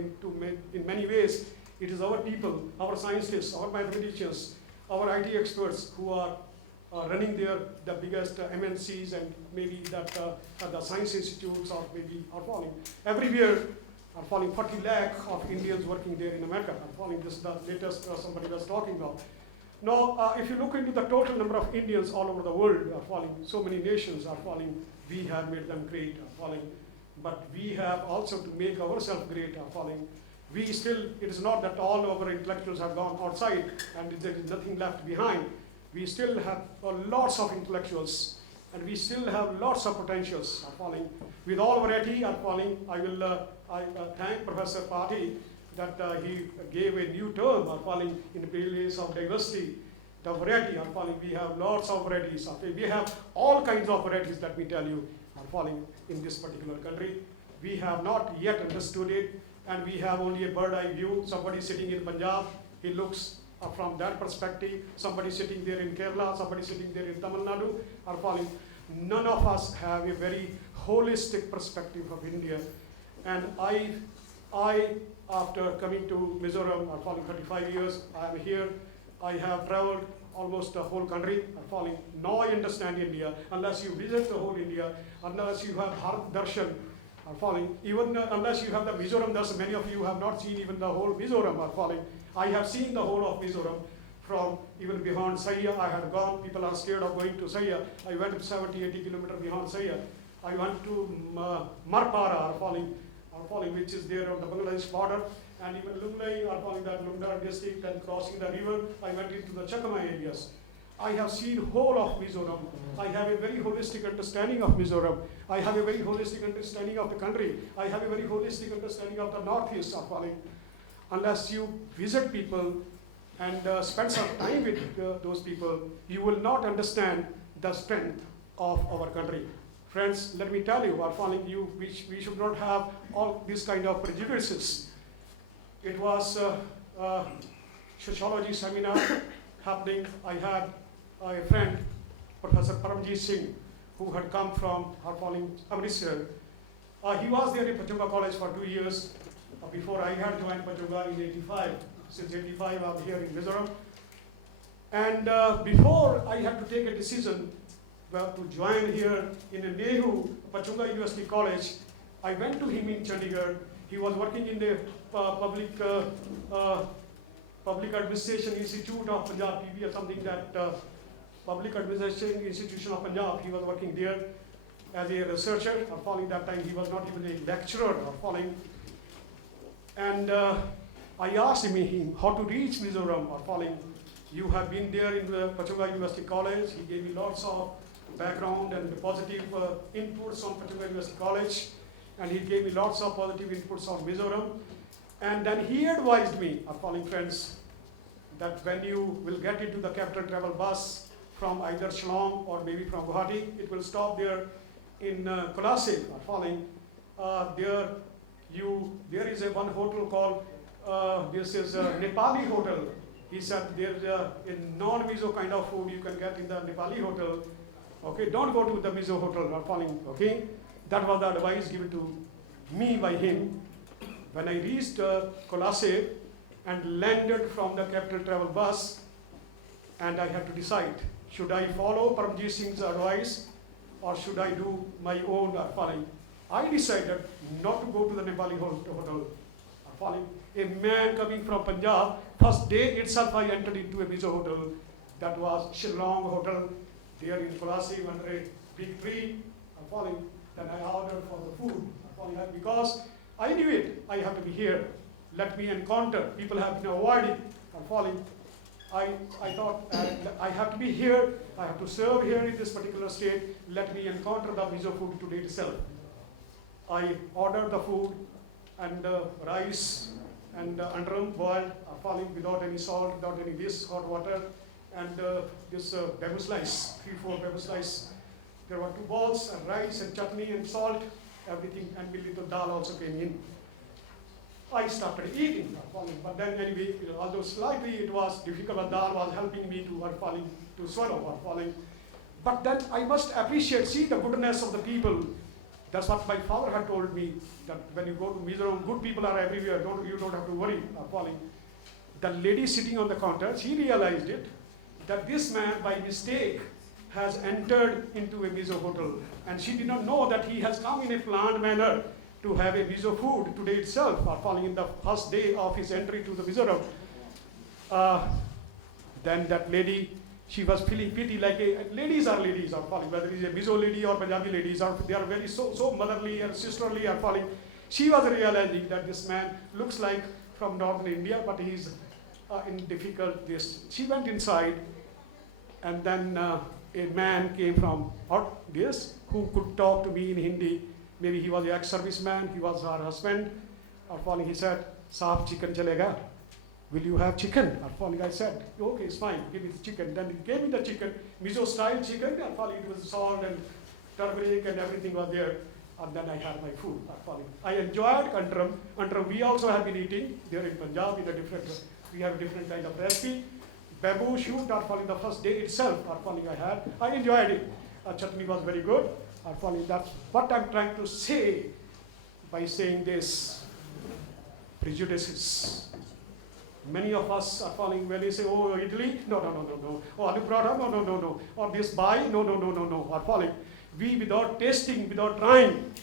in many ways. It is our people, our scientists, our mathematicians, our IT experts who are running the biggest MNCs and maybe that the science institutes or maybe are falling. Everywhere are falling. 40 lakh of Indians working there in America are falling. This is the latest somebody was talking about. Now, if you look into the total number of Indians all over the world are falling, so many nations are falling. We have made them great are falling. But we have also to make ourselves great are falling. We still, it is not that all our intellectuals have gone outside and there is nothing left behind. We still have lots of intellectuals and we still have lots of potentials are falling. With all variety are falling, I thank Professor Pati that he gave a new term are falling in the place of diversity. The variety are falling. We have lots of varieties. We have all kinds of varieties, let me tell you, are falling in this particular country. We have not yet understood it, and we have only a bird eye view. Somebody sitting in Punjab, he looks from that perspective. Somebody sitting there in Kerala, somebody sitting there in Tamil Nadu are falling. None of us have a very holistic perspective of India. And I after coming to Mizoram, are falling 35 years, I am here. I have traveled almost the whole country, are falling. Now I understand India. Unless you visit the whole India, unless you have Bharat Darshan, are falling. Even unless you have the Mizoram Darshan, many of you have not seen even the whole Mizoram are falling. I have seen the whole of Mizoram from even beyond Saya. I had gone, people are scared of going to Saya. I went 70, 80 kilometers beyond Saya. I went to Marpara, are falling, which is there on the Bangladesh border, and even Lunglei are falling, that Lungdar district, and crossing the river. I went into the Chakma areas. I have seen whole of Mizoram. I have a very holistic understanding of Mizoram. I have a very holistic understanding of the country. I have a very holistic understanding of the Northeast are falling. Unless you visit people and spend some time with those people, you will not understand the strength of our country. Friends, let me tell you, are falling we should not have all these kind of prejudices. It was a sociology seminar happening. I had a friend, Professor Paramjit Singh, who had come from Amritsar. He was there in Pachunga College for 2 years before I had joined Pachunga in 85. Since 85, I was here in Mizoram. And before I had to take a decision to join here in a Nehru Pachunga University College, I went to him in Chandigarh. He was working in the Public Administration Institute of Punjab, PB or something, that Public Administration Institution of Punjab. He was working there as a researcher. Following that time, he was not even a lecturer. And I asked him how to reach Mizoram. You have been there in the Pachunga University College. He gave me lots of background and positive inputs on Pachunga University College, and he gave me lots of positive inputs on Mizoram. And then he advised me, friends, that when you will get into the capital travel bus from either Shillong or maybe from Guwahati, it will stop there in Kolase, there is one hotel called, this is a Nepali hotel. He said there's a non-Mizo kind of food you can get in the Nepali hotel. Okay, don't go to the Mizo hotel, okay? That was the advice given to me by him. When I reached Kolase and landed from the capital travel bus, and I had to decide, should I follow Paramjit Singh's advice or should I do my own following? I decided not to go to the Nepali hotel. A man coming from Punjab, first day itself I entered into a Mizo hotel. That was Shillong hotel. There in Kolase under a big tree. Then I ordered for the food. Because I knew it, I have to be here. Let me encounter. People have been avoiding. I thought I have to be here. I have to serve here in this particular state. Let me encounter the Mizo food today itself. I ordered the food and rice and underum boiled, without any salt, without any this, hot water, and this bamboo slice, 3-4 bamboo slice. There were 2 balls and rice and chutney and salt, everything, and a little dal also came in. I started eating, but then anyway, although slightly it was difficult, but dal was helping me to swallow, But then I must appreciate, see the goodness of the people. That's what my father had told me, that when you go to Mizoram, good people are everywhere, you don't have to worry, The lady sitting on the counter, she realized it, that this man by mistake has entered into a Mizo hotel, and she did not know that he has come in a planned manner to have a Mizo food today itself, in the first day of his entry to the Mizoram. Then that lady, she was feeling pity, like ladies are whether it's a Mizo lady or Punjabi ladies, they are very so motherly and sisterly She was realizing that this man looks like from northern India, but he's in difficult this. She went inside, and then a man came from who could talk to me in Hindi. Maybe he was an ex-serviceman, he was her husband. He said, "Saaf chicken chalega. Will you have chicken?" I said, "Okay, it's fine, give me the chicken." Then he gave me the chicken, Mizo style chicken. It was salt and turmeric and everything was there. And then I had my food. I enjoyed Antram. We also have been eating there in Punjab we have a different kind of recipe. Bamboo shoot, the first day itself, I enjoyed it. Chutney was very good. That's what I'm trying to say by saying this. Prejudices. Many of us are falling when they say, "Oh, Italy, no. Oh, aloo paratha, no. Or this buy, no. Are falling. We, without tasting, without trying,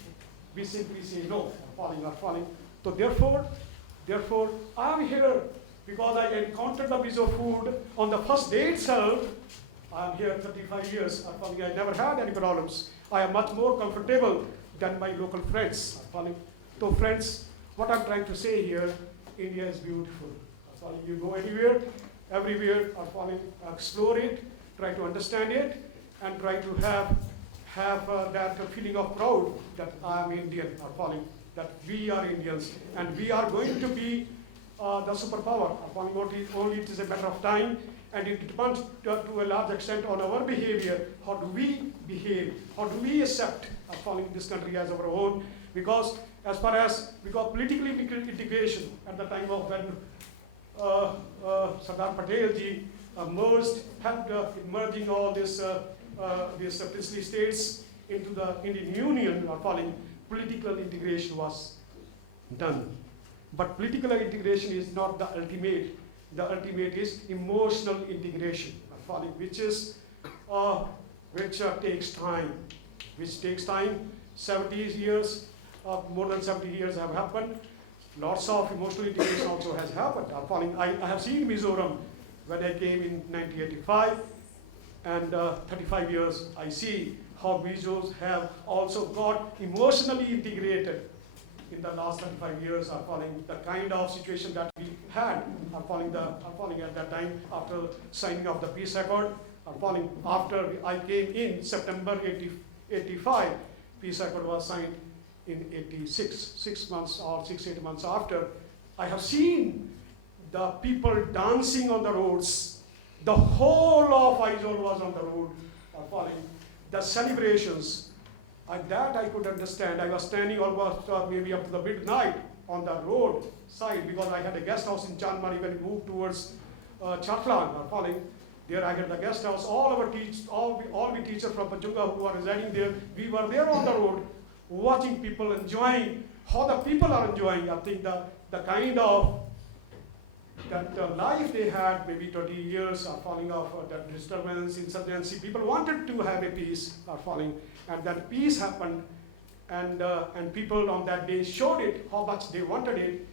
we simply say no. Are falling. So therefore, I am here because I encountered the Mizo food on the first day itself. I am here 35 years. I never had any problems. I am much more comfortable than my local friends. So friends, what I'm trying to say here, India is beautiful. You go anywhere, everywhere, explore it, try to understand it, and try to have that feeling of proud that I am Indian, that we are Indians, and we are going to be the superpower. Only it is a matter of time, and it depends to a large extent on our behavior. How do we behave? How do we accept this country as our own? Because political integration at the time of when Sardar Patel ji helped merging all these princely states into the Indian Union, political integration was done. But political integration is not the ultimate. The ultimate is emotional integration, which takes time. 70 years, more than 70 years have happened. Lots of emotional integration also has happened. I have seen Mizoram when I came in 1985, and 35 years I see how Mizos have also got emotionally integrated in the last 35 years, the kind of situation that we had, at that time after signing of the peace accord, after I came in September 85, peace accord was signed in 86, 6 months or 6-8 months after. I have seen the people dancing on the roads. The whole of Aizawl was on the road, the celebrations. And that I could understand. I was standing almost maybe up to the midnight on the road side because I had a guest house in Chandmari when we moved towards Chatlan. There I had the guest house. All we teachers from Pachunga who are residing there, we were there on the road watching people enjoying, how the people are enjoying. I think the kind of that life they had, maybe 20 years are falling off, that disturbance, insurgency. People wanted to have a peace, and that peace happened, and people on that day showed it, how much they wanted it,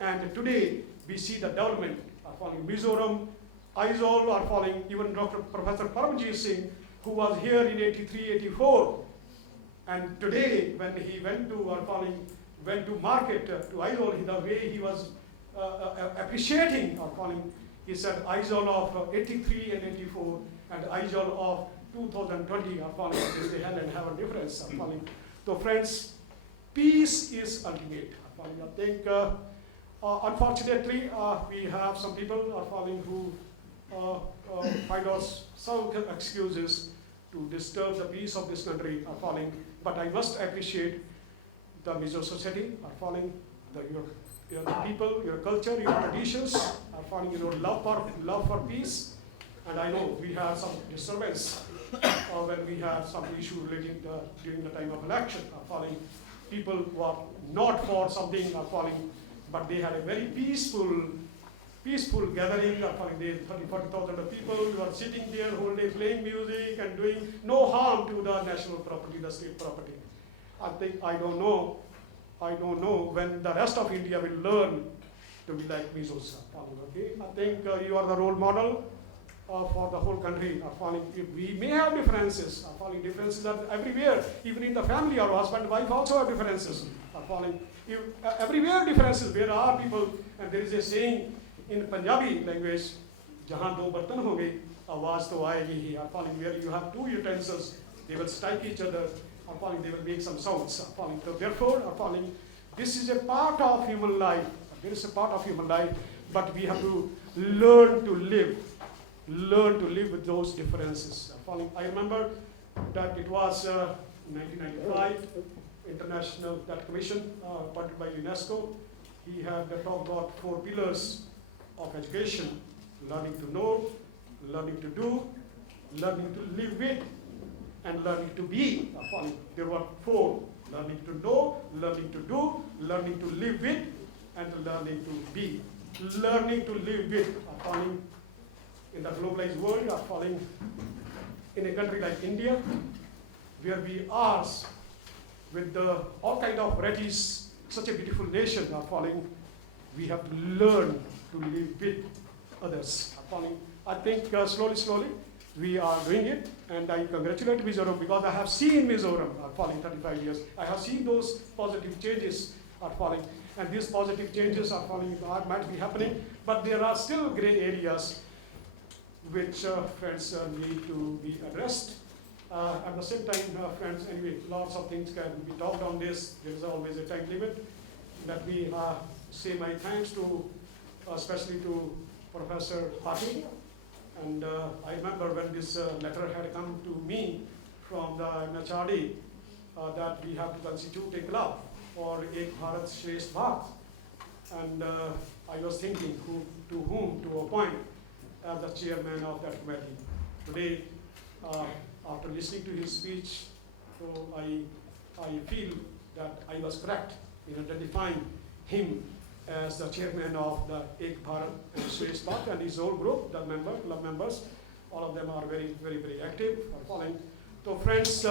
and today we see the development are falling. Mizoram, Aizawl are falling, even Professor Paramjit Singh, who was here in 83, 84, and today when he went to market to Aizawl, the way he was appreciating he said Aizawl of 83 and 84 and Aizawl of 2020 are falling. They had and have a difference. So friends, peace is ultimate. I think unfortunately we have some people are falling who find us some excuses to disturb the peace of this country are falling. But I must appreciate the Mizo society are falling, your people, your culture, your traditions, are following your love for peace. And I know we have some disturbance when we have some issue relating to, during the time of election, are following people who are not for something, are following, but they had a very peaceful gathering, are following. They 30,000-40,000 of people who are sitting there whole day playing music and doing no harm to the national property, the state property. I don't know when the rest of India will learn to be like Mizoram. Okay? I think you are the role model for the whole country. We may have differences. Differences are everywhere. Even in the family, our husband and wife also have differences. Everywhere differences. There are people, and there is a saying in Punjabi language, "Jahan do bartan honge, awaaz to aayegi hi." Where you have two utensils, they will strike each other. They will make some sounds. So therefore, this is a part of human life. There is a part of human life, but we have to learn to live with those differences. I remember that it was 1995, international that commission appointed by UNESCO. He had talked about 4 pillars of education: learning to know, learning to do, learning to live with, and learning to be. There were 4: learning to know, learning to do, learning to live with, and learning to be. Learning to live with, in the globalized world, in a country like India, where we are with all kind of varieties, such a beautiful nation, we have to learn to live with others. I think slowly we are doing it, and I congratulate Mizoram because I have seen Mizoram 35 years. I have seen those positive changes are falling, and these positive changes are might be happening, but there are still gray areas which friends need to be addressed. At the same time, friends, anyway, lots of things can be talked on this. There is always a time limit. Let me say my thanks to, especially to Professor Pati. And I remember when this letter had come to me from the MHRD that we have to constitute a club for Ek Bharat Shreshtha Bharat. And I was thinking to whom to appoint as the chairman of that committee. Today, after listening to his speech, so I feel that I was correct in identifying him as the chairman of the Ek Bharat and Shreshtha Bharat, and his whole group, the club members, all of them are very, very, very active, are following. So friends,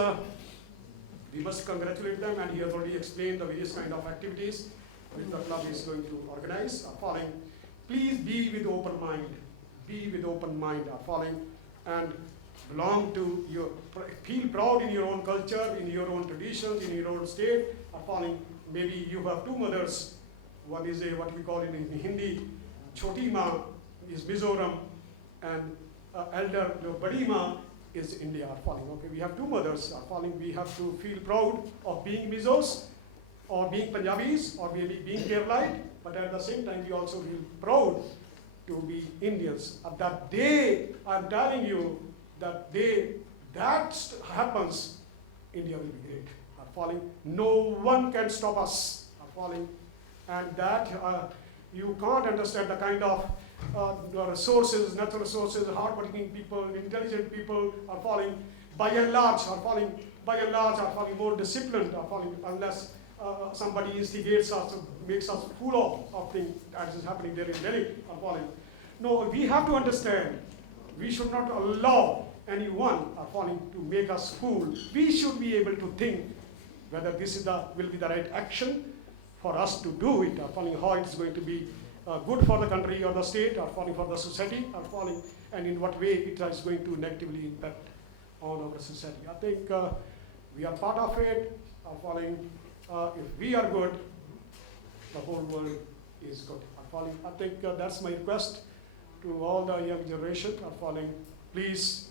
we must congratulate them, and he has already explained the various kind of activities which the club is going to organize, are following. Please be with open mind, are following, and belong to feel proud in your own culture, in your own traditions, in your own state, are following. Maybe you have 2 mothers. One is what we call in Hindi, Choti Ma is Mizoram, and elder, Badi Ma is India, are following. Okay, we have 2 mothers, are following. We have to feel proud of being Mizos, or being Punjabis, or maybe being Keralite, but at the same time we also feel proud to be Indians. That day, I'm telling you, that happens, India will be great. Are following. No one can stop us. Are following. And that you can't understand the kind of resources, natural resources, hardworking people, intelligent people are falling. By and large, are falling more disciplined, are falling, unless somebody instigates us, makes us fool of things that is happening there in Delhi, are falling. No, we have to understand. We should not allow anyone are falling to make us fool. We should be able to think whether this will be the right action for us to do it, are falling, how it is going to be good for the country or the state, or falling for the society, are falling, and in what way it is going to negatively impact on our society. I think we are part of it, are falling. If we are good, the whole world is good. Are falling. I think that's my request to all the young generation. Are falling. Please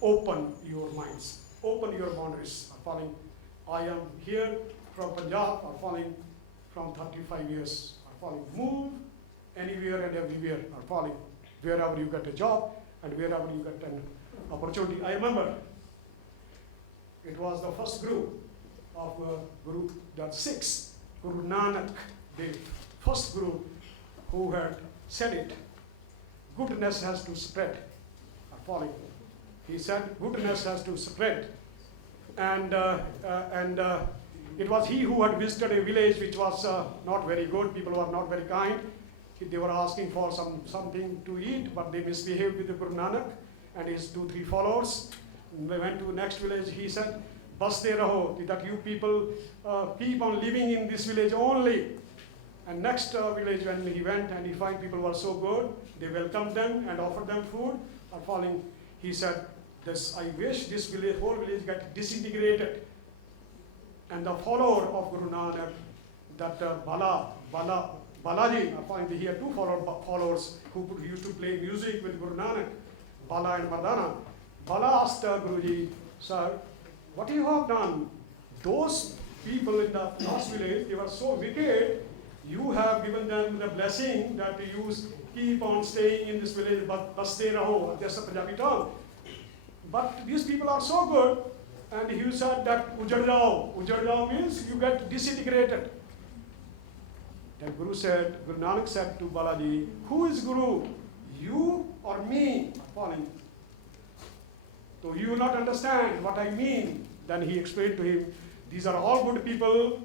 open your minds, open your boundaries. Are falling. I am here from Punjab, are falling from 35 years, are falling. Move anywhere and everywhere, are falling. Wherever you get a job and wherever you get an opportunity. I remember it was the first group of group that 6 Guru Nanak, the first Guru who had said it. Goodness has to spread. Following. He said goodness has to spread. And it was he who had visited a village which was not very good. People were not very kind. They were asking for something to eat, but they misbehaved with the Guru Nanak and his 2-3 followers. They went to the next village. He said, "Baste raho," that you people keep on living in this village only. And next village, when he went and he found people were so good, they welcomed them and offered them food. Following, he said, "I wish this village, whole village, get disintegrated." And the follower of Guru Nanak, that Balaji, he had 2 followers who used to play music with Guru Nanak, Bala and Mardana. Bala asked Guruji, "Sir, what you have done? Those people in the last village, they were so wicked. You have given them the blessing that you keep on staying in this village, baste raho," that's a Punjabi term. But these people are so good. And he said that ujad jao. Ujad jao means you get disintegrated. Then Guru Nanak said to Balaji, "Who is Guru? You or me?" Following. So you will not understand what I mean. Then he explained to him, these are all good people.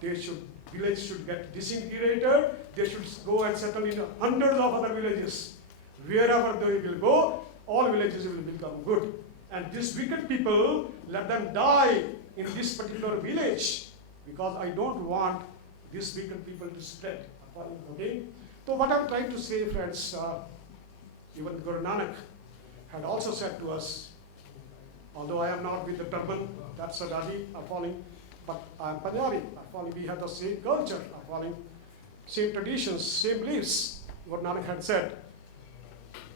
Village should get disintegrated. They should go and settle in hundreds of other villages. Wherever they will go, all villages will become good. And these wicked people, let them die in this particular village, because I don't want these wicked people to spread. Okay? So what I'm trying to say, friends, even Guru Nanak had also said to us, although I am not with the turban, that's Sadadi, but I am Punjabi. We have the same culture, same traditions, same beliefs. Guru Nanak had said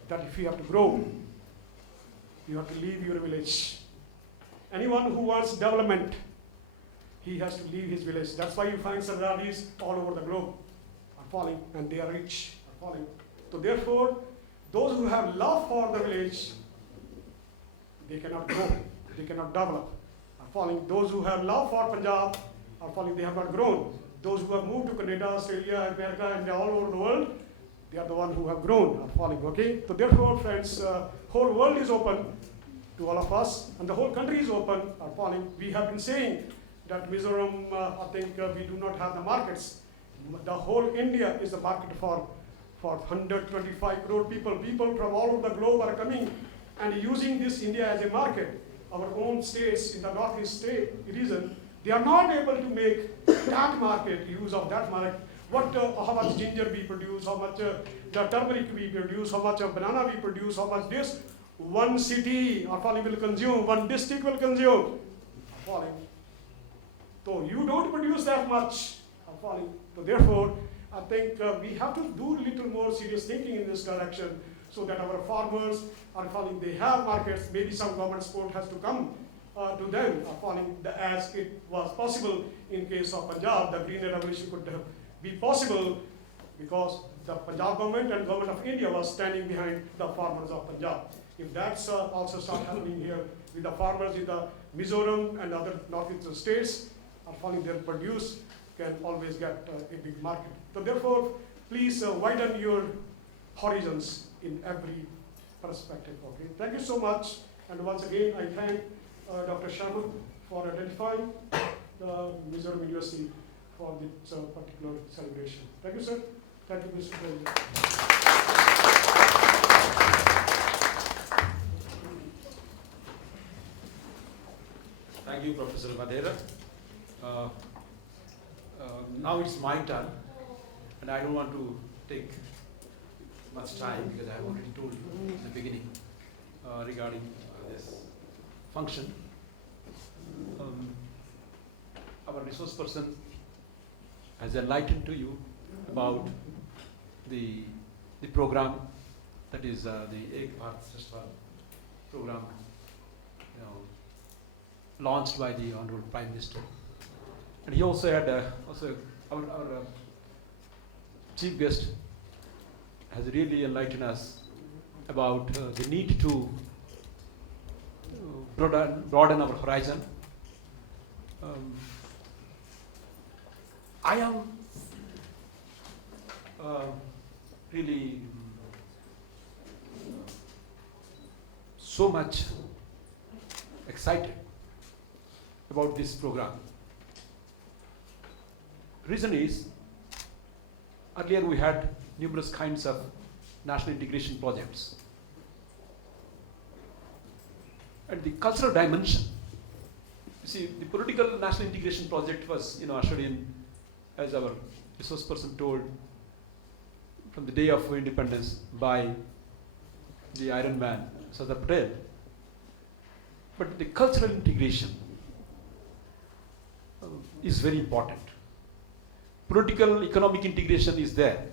that if you have to grow, you have to leave your village. Anyone who wants development, he has to leave his village. That's why you find Sardaris all over the globe and they are rich. So therefore, those who have love for the village, they cannot grow, they cannot develop. Those who have love for Punjab, they have not grown. Those who have moved to Canada, Australia, America, and all over the world, they are the ones who have grown. Okay? So therefore, friends, whole world is open to all of us, and the whole country is open. We have been saying that Mizoram, we do not have the markets. The whole India is a market for 125 crore people. People from all over the globe are coming and using this India as a market. Our own states in the northeast region, they are not able to make that market, use of that market. How much ginger we produce, how much the turmeric we produce, how much banana we produce, how much this one city will consume, one district will consume. So you don't produce that much. So therefore, I think we have to do a little more serious thinking in this direction, so that our farmers are they have markets. Maybe some government support has to come to them, as it was possible in case of Punjab. The Green Revolution could be possible because the Punjab government and government of India was standing behind the farmers of Punjab. If that's also start happening here with the farmers in the Mizoram and other northeastern states, their produce can always get a big market. So therefore, please widen your horizons in every perspective. Okay? Thank you so much. And once again, I thank Dr. Sharma for identifying the Mizoram University for this particular celebration. Thank you, sir. Thank you, Mr. President. Thank you, Professor Madera. Now it's my turn, and I don't want to take much time because I have already told you in the beginning regarding this function. Our resource person has enlightened to you about the program, that is the Bharat Shreshtha Bharat program, launched by the Honorable Prime Minister. And he also had our chief guest has really enlightened us about the need to broaden our horizon. I am really so much excited about this program. Reason is, earlier we had numerous kinds of national integration projects. And the cultural dimension, you see, the political national integration project was, ushered in, as our resource person told, from the day of independence by the Iron Man, Sardar Patel. But the cultural integration is very important. Political, economic integration is there.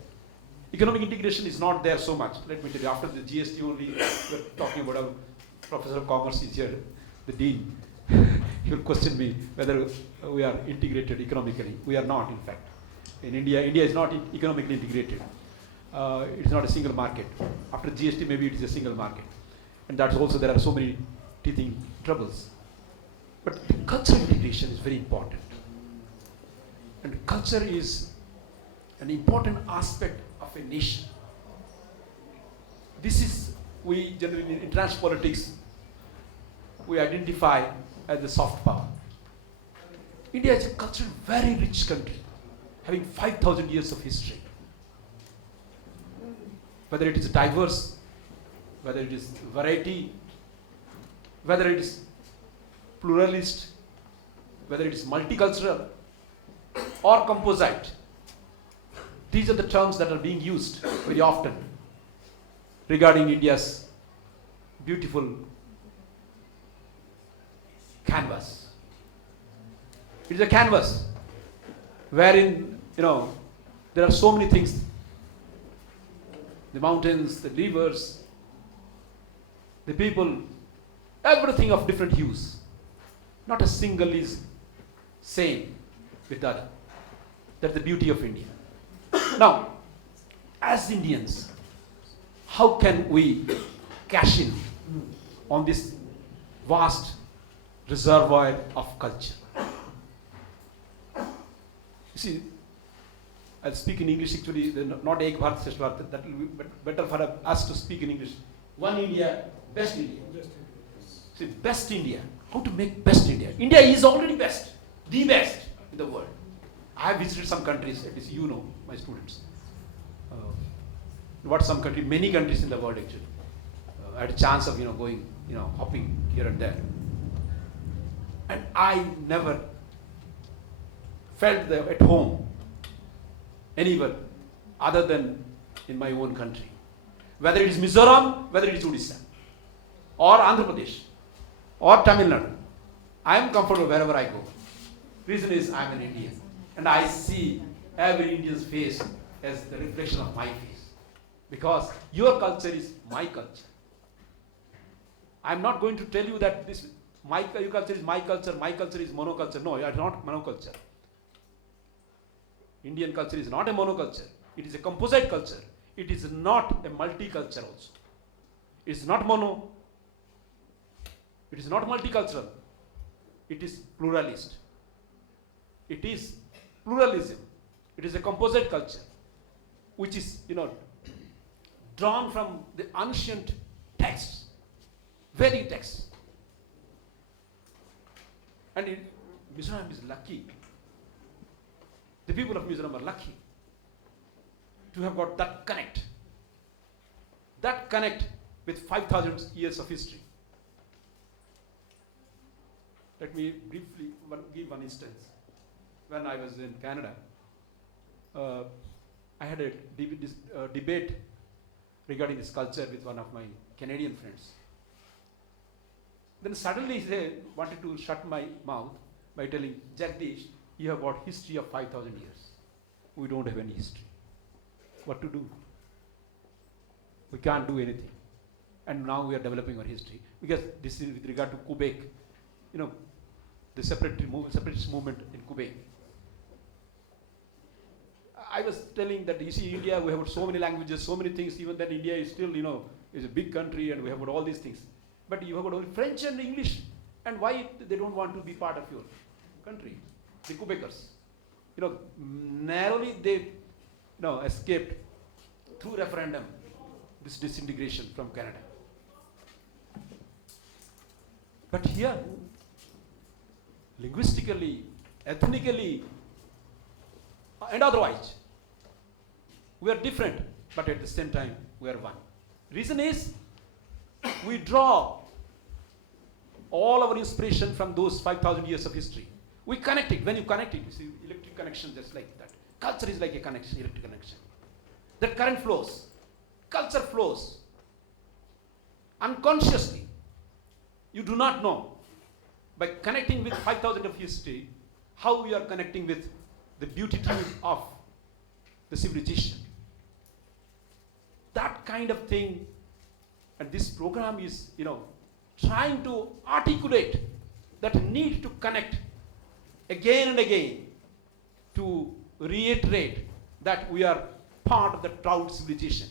Economic integration is not there so much. Let me tell you, after the GST only, we're talking about our Professor of Commerce is here, the Dean. He will question me whether we are integrated economically. We are not, in fact. In India is not economically integrated. It's not a single market. After GST, maybe it is a single market. And that's also, there are so many teething troubles. But the cultural integration is very important. And culture is an important aspect of a nation. This is, we generally in international politics, we identify as the soft power. India is a culturally very rich country, having 5,000 years of history. Whether it is diverse, whether it is variety, whether it is pluralist, whether it is multicultural or composite. These are the terms that are being used very often regarding India's beautiful canvas. It is a canvas wherein, there are so many things. The mountains, the rivers, the people, everything of different hues. Not a single is same with the other. That's the beauty of India. Now, as Indians, how can we cash in on this vast reservoir of culture? You see, I'll speak in English actually, not Ek Bharat Shreshtha Bharat, that will be better for us to speak in English. One India, best India. See, best India. How to make best India? India is already best, the best in the world. I have visited some countries, at least my students. What some country, many countries in the world actually. I had a chance of going, hopping here and there. And I never felt at home anywhere other than in my own country. Whether it is Mizoram, whether it is Odisha, or Andhra Pradesh, or Tamil Nadu, I am comfortable wherever I go. Reason is I am an Indian, and I see every Indian's face as the reflection of my face, because your culture is my culture. I am not going to tell you that your culture is my culture is monoculture. No, it is not monoculture. Indian culture is not a monoculture. It is a composite culture. It is not a multicultural also. It is not mono. It is not multicultural. It is pluralist. It is pluralism. It is a composite culture, which is, drawn from the ancient texts, Vedic texts. And Mizoram is lucky. The people of Mizoram are lucky to have got that connect with 5,000 years of history. Let me briefly give one instance. When I was in Canada, I had a debate regarding this culture with one of my Canadian friends. Then suddenly they wanted to shut my mouth by telling, Jagdish, you have got history of 5,000 years. We don't have any history. What to do? We can't do anything. And now we are developing our history. Because this is with regard to Quebec, the separatist movement in Quebec. I was telling that, you see, India, we have got so many languages, so many things, even then India is still, is a big country and we have got all these things. But you have got only French and English. And why they don't want to be part of your country? The Quebecers. narrowly they, escaped through referendum this disintegration from Canada. But here, linguistically, ethnically, and otherwise, we are different, but at the same time, we are one. Reason is, we draw all our inspiration from those 5,000 years of history. We connect it. When you connect it, you see electric connection just like that. Culture is like a connection, electric connection. That current flows. Culture flows. Unconsciously. You do not know. By connecting with 5,000 of history, how we are connecting with the beauty of the civilization. That kind of thing, and this program is, trying to articulate that need to connect again and again to reiterate that we are part of the proud civilization.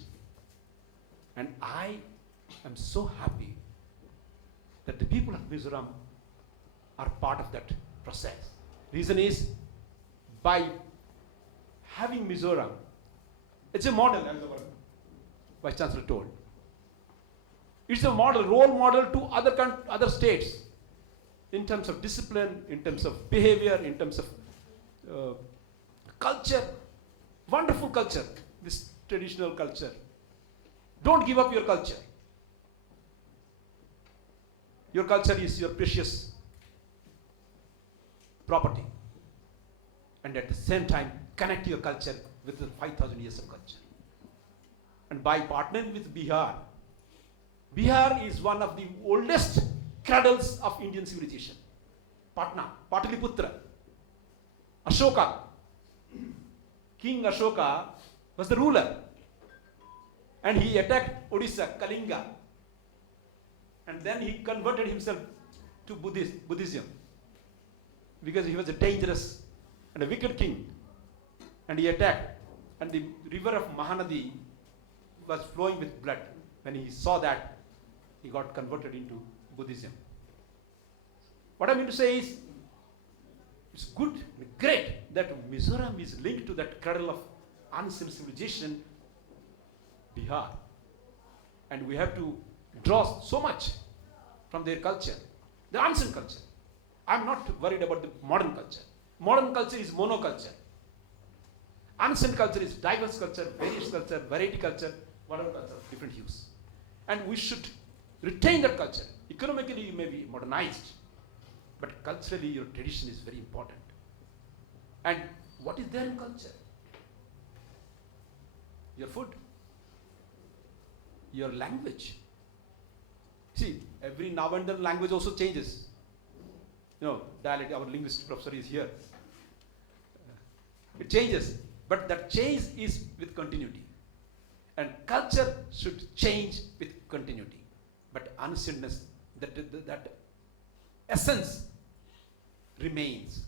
And I am so happy that the people of Mizoram are part of that process. Reason is, by having Mizoram, it's a model, as our Vice Chancellor told. It's a model, role model to other states in terms of discipline, in terms of behavior, in terms of culture. Wonderful culture, this traditional culture. Don't give up your culture. Your culture is your precious property. And at the same time, connect your culture with the 5,000 years of culture. And by partnering with Bihar, Bihar is one of the oldest cradles of Indian civilization. Patna, Pataliputra, Ashoka. King Ashoka was the ruler. And he attacked Odisha, Kalinga. And then he converted himself to Buddhism. Because he was a dangerous and a wicked king. And he attacked. And the river of Mahanadi was flowing with blood. When he saw that, he got converted into Buddhism. What I mean to say is, it's good, great that Mizoram is linked to that cradle of ancient civilization, Bihar. And we have to draw so much from their culture, the ancient culture. I'm not worried about the modern culture. Modern culture is monoculture. Ancient culture is diverse culture, various culture, variety culture, whatever culture of different hues. And we should retain that culture. Economically, you may be modernized, but culturally, your tradition is very important. And what is there in culture? Your food, your language. See, every now and then language also changes. Dialect, our linguist professor is here. It changes, but that change is with continuity. And culture should change with continuity. But ancientness, that essence remains.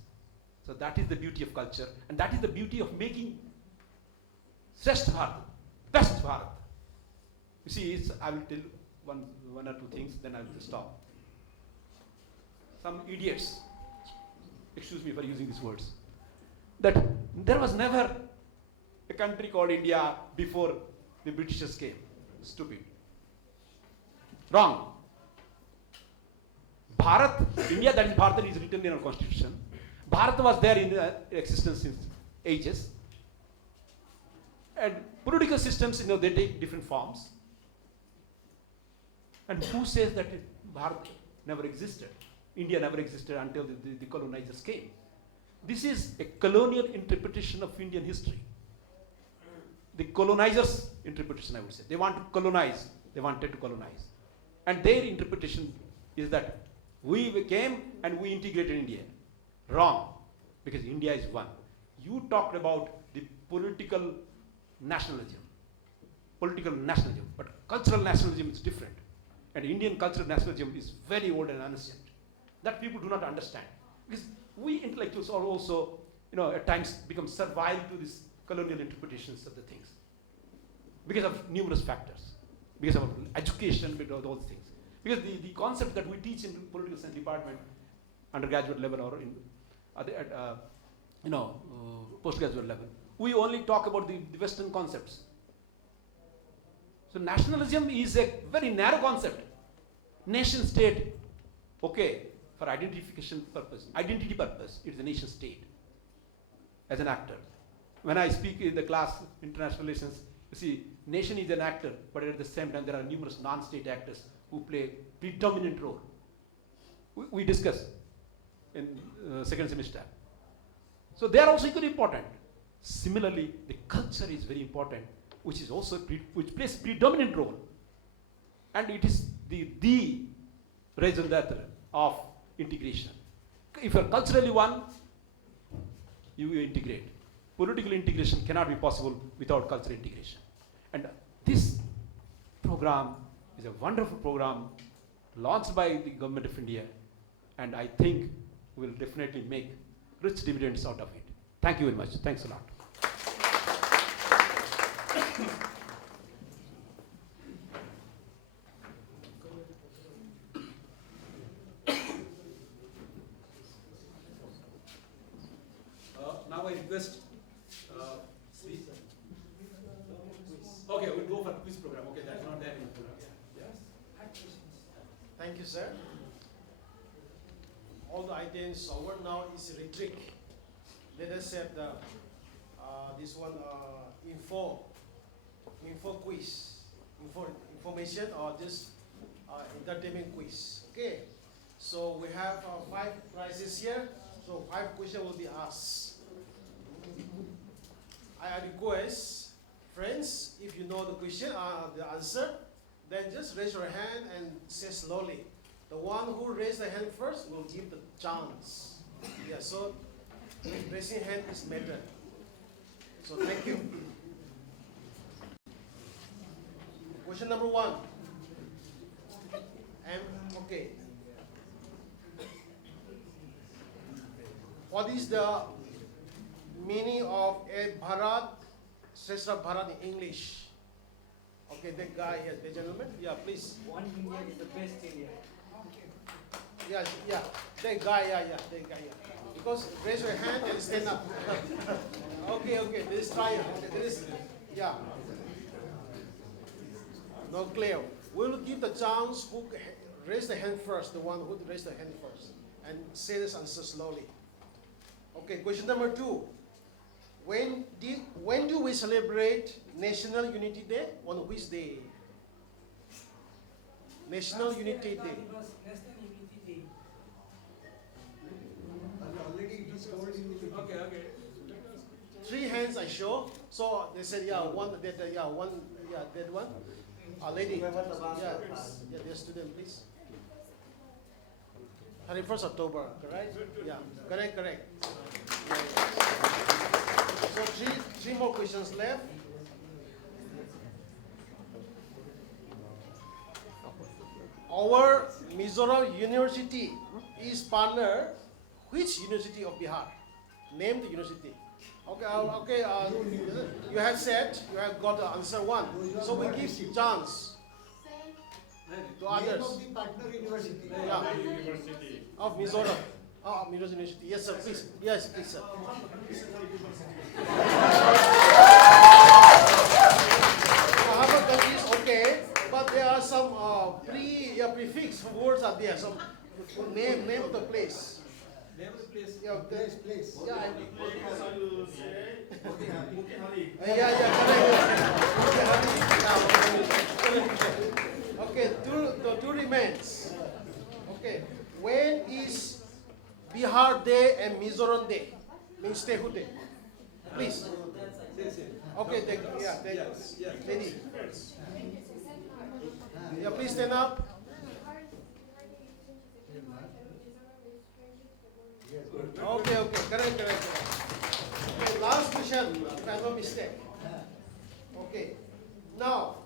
So that is the beauty of culture, and that is the beauty of making Shreshtha Bharat, best Bharat. You see, I will tell one or two things, then I will stop. Some idiots, excuse me for using these words, that there was never a country called India before the Britishers came. Stupid. Wrong. Bharat, India, that is Bharat, is written in our constitution. Bharat was there in existence since ages. And political systems, they take different forms. And who says that Bharat never existed? India never existed until the colonizers came. This is a colonial interpretation of Indian history. The colonizers' interpretation, I would say. They want to colonize. They wanted to colonize. And their interpretation is that we came and we integrated India. Wrong. Because India is one. You talked about the political nationalism. But cultural nationalism is different. And Indian cultural nationalism is very old and ancient. That people do not understand. Because we intellectuals are also, at times become servile to these colonial interpretations of the things. Because of numerous factors. Because of education, because of those things. Because the concept that we teach in political science department, undergraduate level or in postgraduate level. We only talk about the Western concepts. So nationalism is a very narrow concept. Nation state, okay, for identity purpose, it is a nation state as an actor. When I speak in the class, international relations, you see, nation is an actor, but at the same time there are numerous non-state actors who play predominant role. We discuss in second semester. So they are also equally important. Similarly, the culture is very important, which is also which plays predominant role, and it is the raison d'être of integration. If you are culturally one, you integrate. Political integration cannot be possible without cultural integration. And this program is a wonderful program launched by the government of India, and I think will definitely make rich dividends out of it. Thank you very much. Thanks a lot. Now I request Sri. Okay, we'll go for quiz program. Okay, that's not there in the program. Yes. Thank you, sir. All the items over now is rhetoric. Let us have the this one info quiz, information or just entertainment quiz. Okay. So we have 5 prizes here. So 5 questions will be asked. I request, friends, if you know the question, the answer, then just raise your hand and say slowly. The one who raised the hand first will give the chance. Yeah, so raising hand is matter. So thank you. Question number 1. Okay. What is the meaning of a Bharat Shreshtha Bharat in English? Okay, that guy here, the gentleman. Yeah, please. One India is the best India. Yeah, that guy, that guy, Because raise your hand and stand up. Okay, this is trial. Yeah. No clear. We'll give the chance who raise the hand first, the one who raised the hand first, and say this answer slowly. Okay, question number 2. When do we celebrate National Unity Day? On which day? National Unity Day. National Unity Day. Okay. 3 hands I show. So they said, that one. Lady. Yeah, dear student, please. 31st October, correct? Yeah, correct. So three more questions left. Our Mizoram University is partner which university of Bihar? Name the university. Okay. You have said you have got the answer 1. So we give chance to others. Name of the partner university. Yeah. Of Mizoram. Mizoram University. Yes, sir. Please. Yes, please, sir. Harvard countries, okay, but there are some prefix words are there. Some name of the place. Name of the place. Yeah, Place. Yeah. Correct. Okay, two remains. Okay, when is Bihar Day and Mizoram Day? Means statehood day. Please. Okay, lady. Yeah, please stand up. Okay, correct. Okay, last question, if I have no mistake. Okay, now,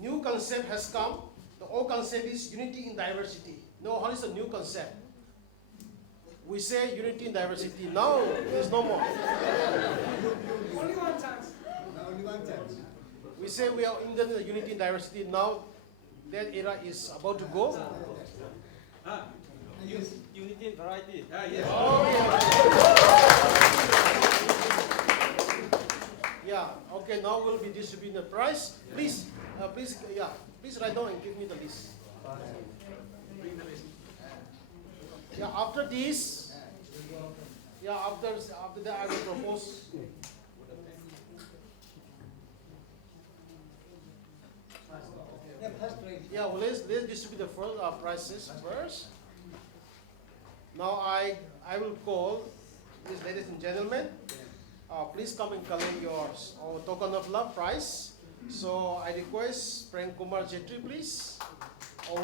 new concept has come. The old concept is unity in diversity. No, what is the new concept? We say unity in diversity. No, there's no more. Only one chance. Only one chance. We say we are in the unity in diversity. Now, that era is about to go. Unity in variety. Yes. Oh, yeah. Yeah, okay, now we'll be distributing the prize. Please, please write down and give me the list. Yeah, after this, after that I will propose. Yeah, well, let's distribute the first prizes first. Now I will call these ladies and gentlemen. Please come and collect yours, our token of love prize. So I request Prem Kumar Jetri, please, our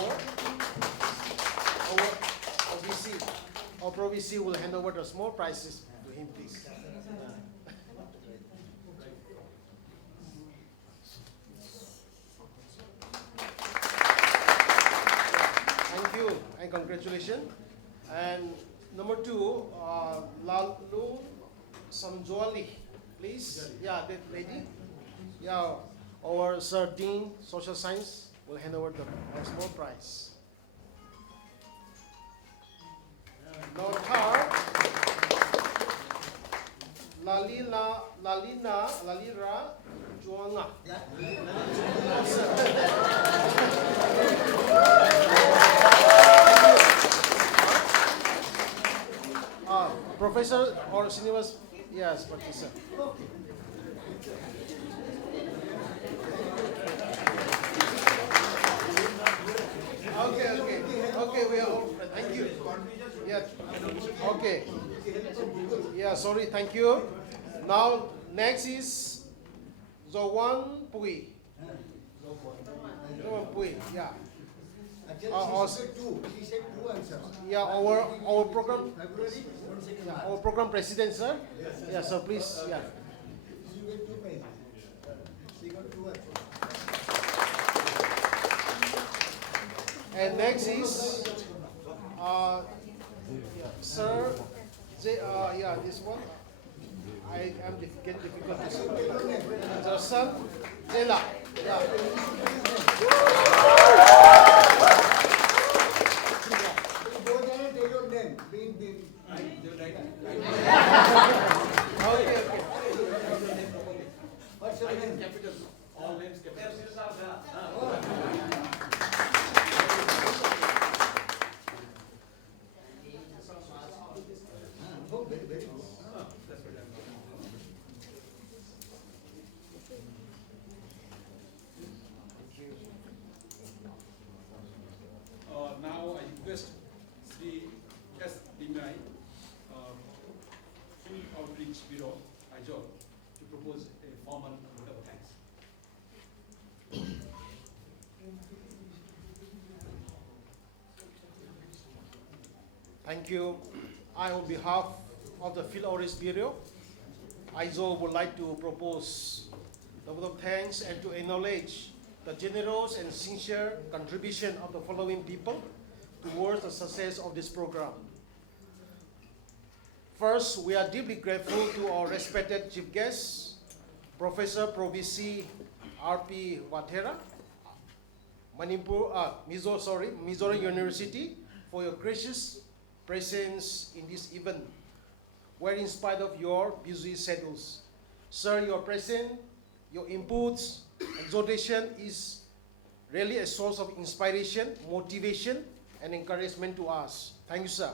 OBC. Our ProVC will hand over the small prizes to him, please. Thank you and congratulations. And number 2, Lalu Samjwali, please. Yeah, that lady. Yeah, our Sir Dean, Social Science, will hand over the small prize. Now third, Lalira Juanga. Professor or Srinivas, yes, Professor. Okay, we are all, thank you. Yeah, okay. Yeah, sorry, thank you. Now, next is Zowan Pui. Zowan Pui, yeah. Yeah, our program, our program president, sir. Yeah, sir, please, yeah. And next is, Sir, yeah, this one. I am getting difficult to say. So, son, Zela. Yeah. Okay. What's your name? Capital. All names capital. Now I request Sri S. Dimai, Field Outreach Bureau, Aizawl, to propose a formal vote of thanks. Thank you. I, on behalf of the Field Outreach Bureau, Aizawl would like to propose the vote of thanks and to acknowledge the generous and sincere contribution of the following people towards the success of this program. First, we are deeply grateful to our respected chief guest, Professor ProVC R.P. Wathera, Mizoram University, for your gracious presence in this event, where in spite of your busy schedules, sir, your presence, your inputs, exhortation is really a source of inspiration, motivation, and encouragement to us. Thank you, sir.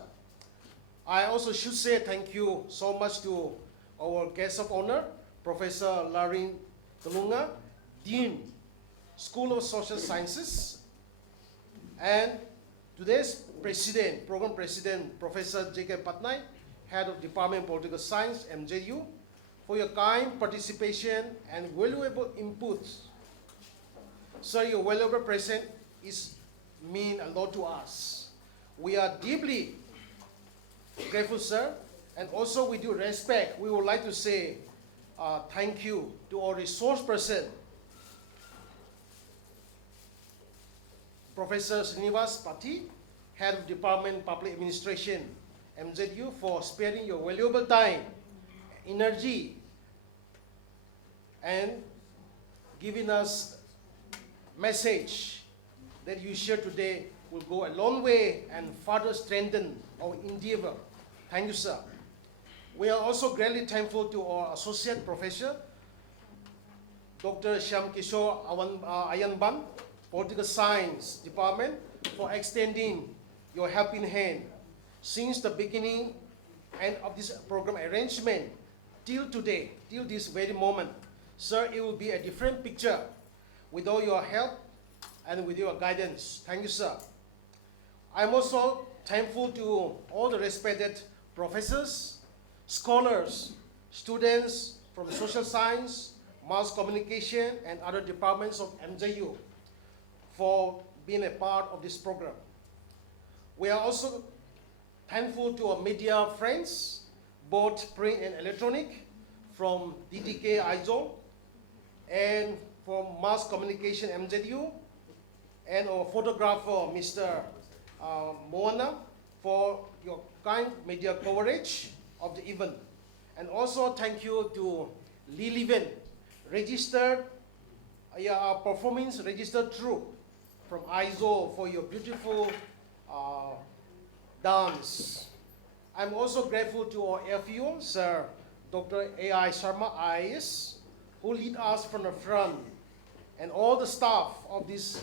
I also should say thank you so much to our guest of honor, Professor Larin Tulunga, Dean, School of Social Sciences, and today's president, program president, Professor J.K. Patnaik, Head of Department of Political Science, MJU, for your kind participation and valuable inputs. Sir, your valuable presence mean a lot to us. We are deeply grateful, sir, and also with due respect, we would like to say thank you to our resource person, Professor Srinivas Pati, Head of Department Public Administration, MZU, for sparing your valuable time, energy, and giving us message that you share today will go a long way and further strengthen our endeavor. Thank you, sir. We are also greatly thankful to our associate professor, Dr. Shyam Kishore Ayanban, Political Science Department, for extending your helping hand since the beginning and of this program arrangement till today, till this very moment. Sir, it will be a different picture with all your help and with your guidance. Thank you, sir. I'm also thankful to all the respected professors, scholars, students from social science, mass communication, and other departments of MJU for being a part of this program. We are also thankful to our media friends, both print and electronic, from DTK Aizawl, and from mass communication MJU, and our photographer, Mr. Moana, for your kind media coverage of the event. And also thank you to Lee Leven, registered, performance registered troupe from Aizawl, for your beautiful dance. I'm also grateful to our FU, Sir Dr. A.I. Sharma IAS, who lead us from the front, and all the staff of this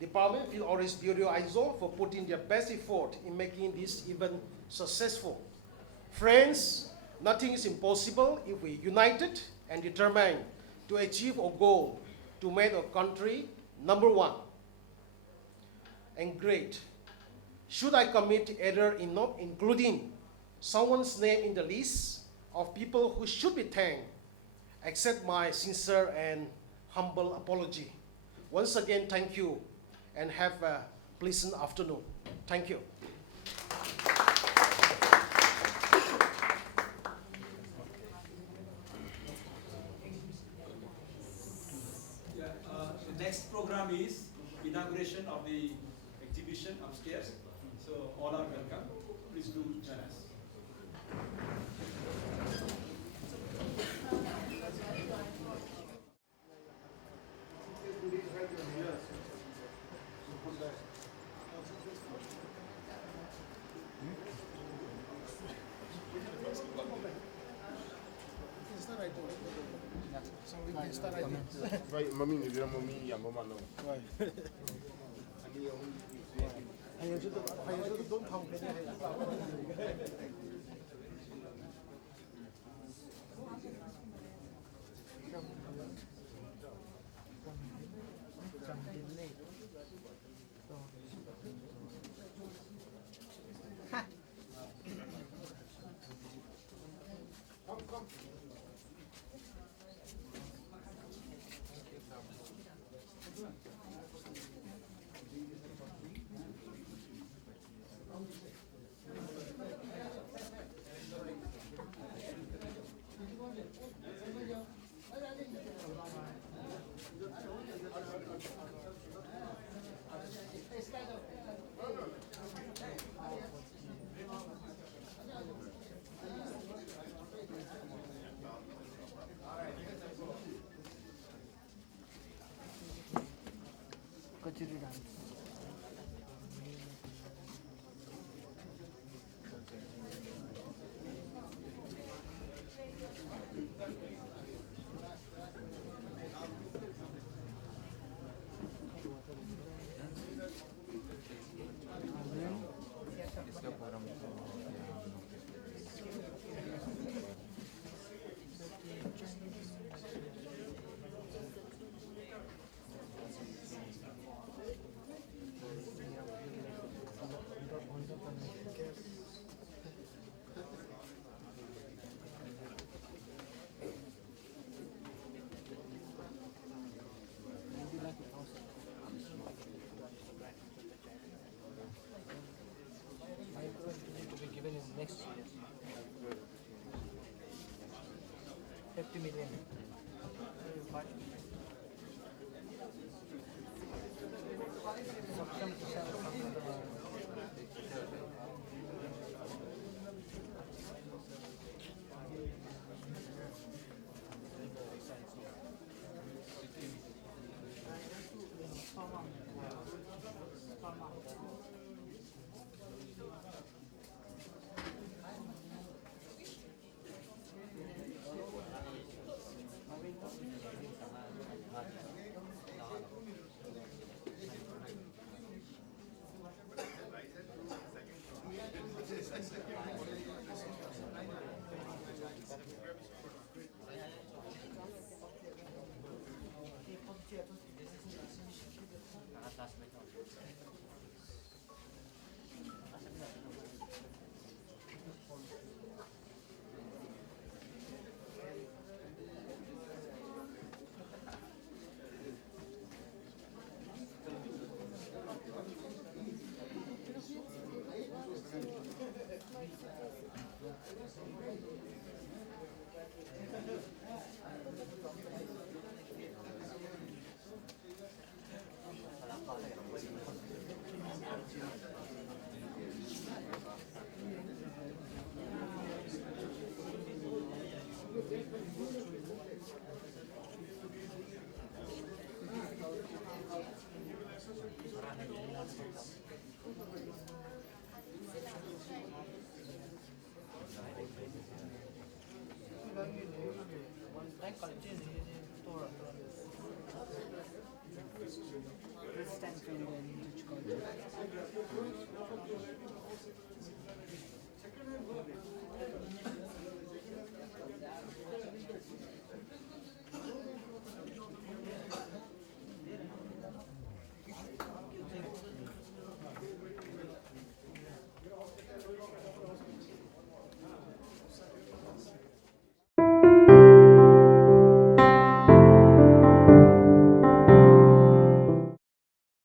department, Field Orange Bureau Aizawl, for putting their best effort in making this event successful. Friends, nothing is impossible if we united and determined to achieve our goal to make our country number one and great. Should I commit error in not including someone's name in the list of people who should be thanked, accept my sincere and humble apology. Once again, thank you, and have a pleasant afternoon. Thank you. The next program is inauguration of the exhibition upstairs. So all are welcome. Please do join us. Right, mami ni dia mami yang mama no. like culture